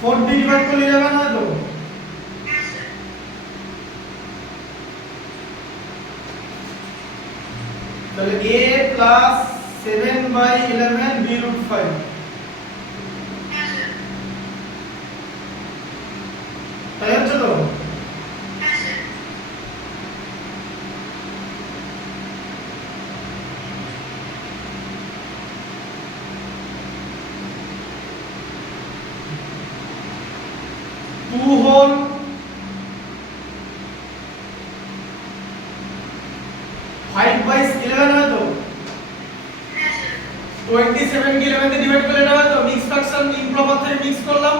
4 দিয়ে ডিভাইড করলে 11 হয় তো? হ্যাঁ স্যার। তাহলে a plus 7/11 b √5, হ্যাঁ স্যার। তাই হচ্ছে তো? হ্যাঁ স্যার। 2 হোল 5/11 হয় তো? 27 কে 11 তে ডিভাইড করলে এটা হয় তো? মিক্স ফ্র্যাকশন ইমপ্রপার থেকে মিক্স করলাম,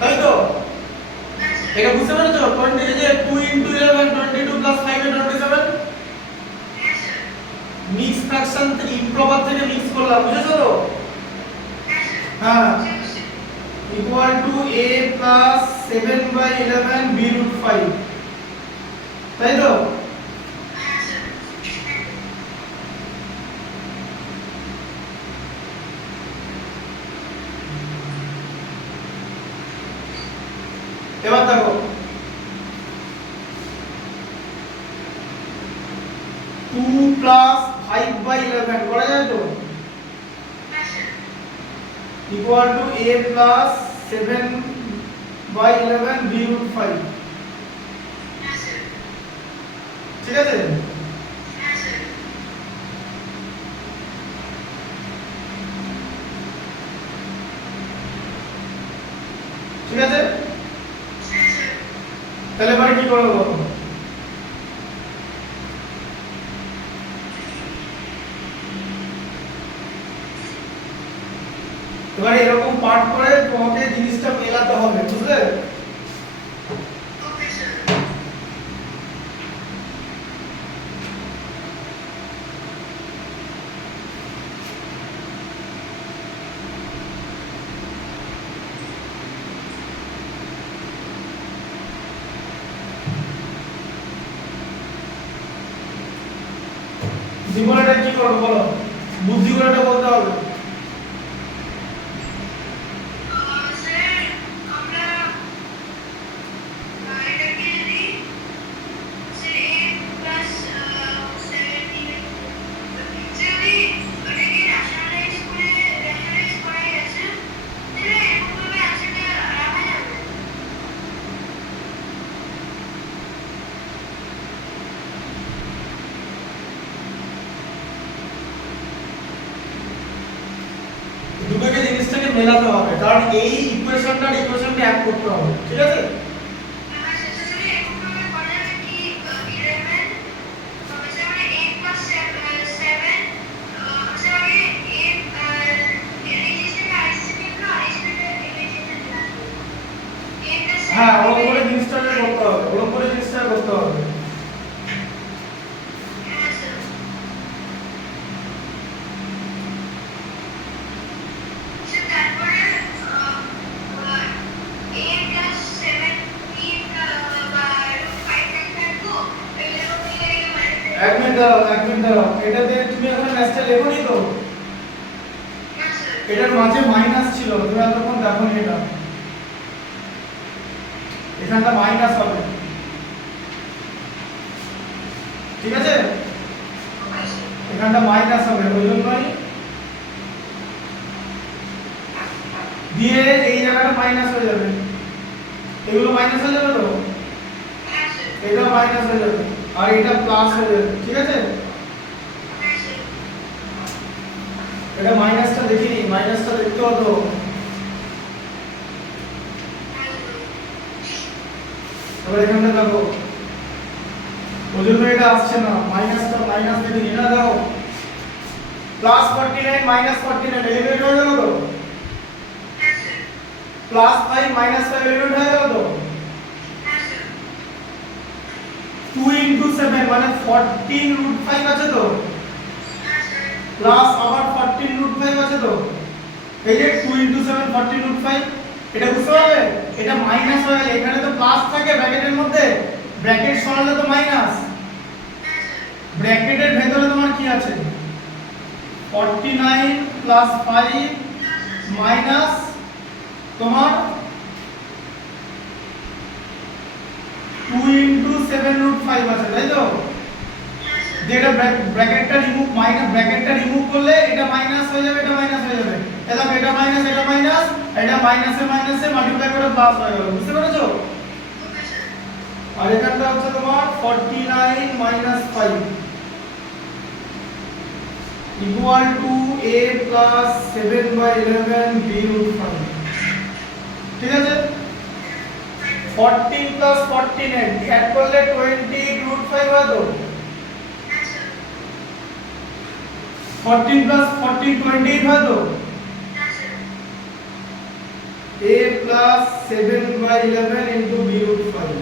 তাই তো? এটা বুঝতে পেরেছো? 20 এই যে 2 * 11 22 + 5 27 মিক্স ফ্র্যাকশন থেকে ইমপ্রপার থেকে মিক্স করলাম, বুঝেছো তো? হ্যাঁ, ইকুয়াল টু a + 7/11 b√5, তাই তো? এবার দেখো 2 + 5/11 করা যায় তো? ইকুয়াল টু a + 7/11 b√5, ঠিক আছে? ঠিক আছে, তাহলে এবারে কি করব বলো? এবারে এরকম পার্ট করে তোমাকে জিনিসটা মেলাতে হবে, বুঝলে? জীবনেটা কি করবো বলো, বুদ্ধি করে এটা বলতে হবে। দুটোকে জিনিসটাকে মেলাতে হবে, কারণ এই ইকুয়েশনটা আর ইকুয়েশনটা এক করতে হবে, ঠিক আছে? হ্যাঁ, ওরকম করে জিনিসটাকে করতে হবে, ওরকম করে জিনিসটাকে করতে হবে। এক মিনিট দাঁড়াও, এক মিনিট দাঁড়াও, এটাতে তুমি এখন ম্যাথটা লেখোনি তো? এটার মাঝে মাইনাস ছিল, তুমি এতক্ষণ দেখোনি এটা। এখানটা মাইনাস হবে, ঠিক আছে? এখানটা মাইনাস হবে, ওই জন্যই দিয়ে এই জায়গাটা মাইনাস হয়ে যাবে, এগুলো মাইনাস হয়ে যাবে তো? এটা মাইনাস হয়ে যাবে আর এটা প্লাস হয়ে যাবে, ঠিক আছে? এটা মাইনাসটা দেখিনি, মাইনাসটা দেখতে হতো। এবার এখানটা দেখো, ওই জন্য এটা আসছে না, মাইনাসটা মাইনাস দেখিনি না, দেখো +49 -49 এলিমিনেট হয়ে গেল তো? +5 -5 এলিমিনেট হয়ে গেল তো? 2 * 7 মানে 14√5 আছে তো? প্লাস আবার 14√5 আছে তো? এই যে 2 * 7 14√5, এটা বুঝতে পারবে? এটা মাইনাস হয়ে গেল, এখানে তো প্লাস থাকে ব্র্যাকেটের মধ্যে, ব্র্যাকেট সরালে তো মাইনাস, ব্র্যাকেটের ভেতরে তোমার কি আছে? 49 + 5 মাইনাস তোমার 2 * 7√5 আছে, তাই তো? যেটা ব্র্যাকেটটা রিমুভ, মাইনাস ব্র্যাকেটটা রিমুভ করলে এটা মাইনাস হয়ে যাবে, এটা মাইনাস হয়ে যাবে, এটা মাইনাস এটা মাইনাস, এটা মাইনাসে মাইনাসে মাল্টিপ্লাই করে প্লাস হয়ে গেল, বুঝতে পেরেছো? আর এখানটা হচ্ছে তোমার 49 - 5 ইকুয়াল টু a + 7/11 b√5, ঠিক আছে 14 প্লাস 14 অ্যাড করলে 20 রুট 5 হয় তো 14 প্লাস 14 28 হয় তো a plus 7 by 11 into b root 5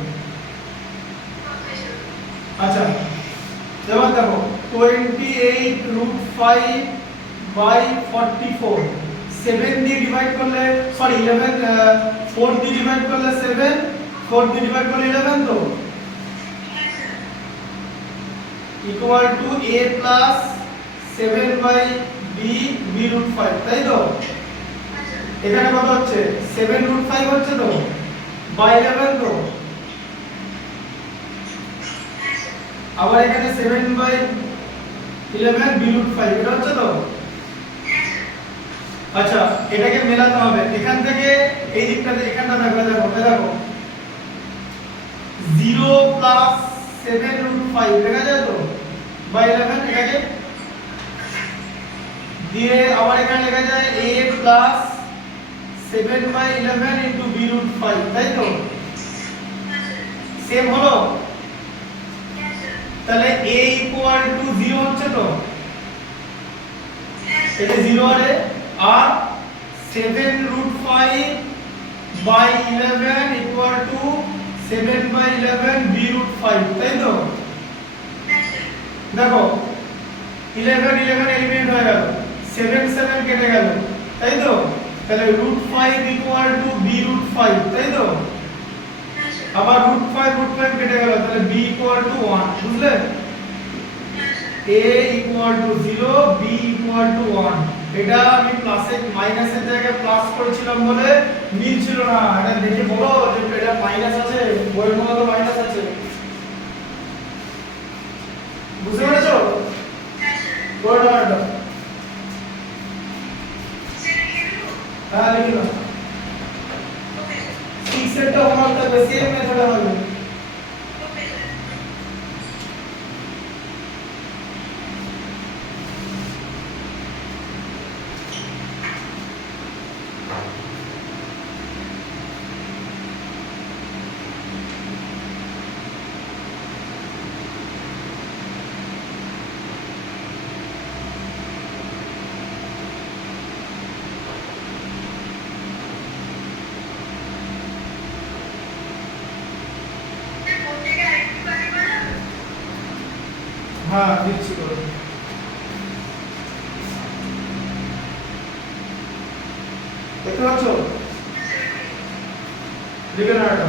আচ্ছা এবার দেখো 28 root 5 by 44 7 দিয়ে ডিভাইড করলে সরি 11 4 দিয়ে ডিভাইড করলে 7 4 দিয়ে ডিভাইড করলে 11 তো equal to a plus 7 by b root 5 তাই তো এখানে কত হচ্ছে 7 root 5 হচ্ছে তো by 11 তো আবার এখানে 7 by 11 b root 5 এটা হচ্ছে তো আচ্ছা এটাকে মেলাতে হবে এখান থেকে এই দিকটাতে এখানটা দেখো 0 প্লাস 7 root 5 দেখা যায় তো by 11 এটাকে দিয়ে আবার এখানে লেখা যায় a plus 7 by 11 into b root 5 তাই তো সেম হলো তাহলে a equal to 0 হচ্ছে তো এটা 0 আরে আর 7 root 5 by 11 equal to 7 by 11 b root 5 তাই তো দেখো 11 এলিমিনেট হয়ে গেল 7 7 কেটে গেল তাই তো তাহলে root 5 equal to b root 5 তাই তো আবার root 5 কেটে গেল তাহলে b equal to 1 বুঝলে a equal to 0 b equal to 1 এটা আমি প্লাসে মাইনাসের জায়গায় প্লাস করেছিলাম বলে মিল ছিল না এটা দেখে বলো যে এটা মাইনাস আছে বইয়ের মধ্যে তো মাইনাস আছে বুঝতে পেরেছো বড়টা এটা হ্যাঁ লিখে নাও 6 এরটা হোমওয়ার্ক থাকবে সেম মেথডে হবে হ্যাঁ দিচ্ছি করে দেখতে পাচ্ছ লিখে নাও এটা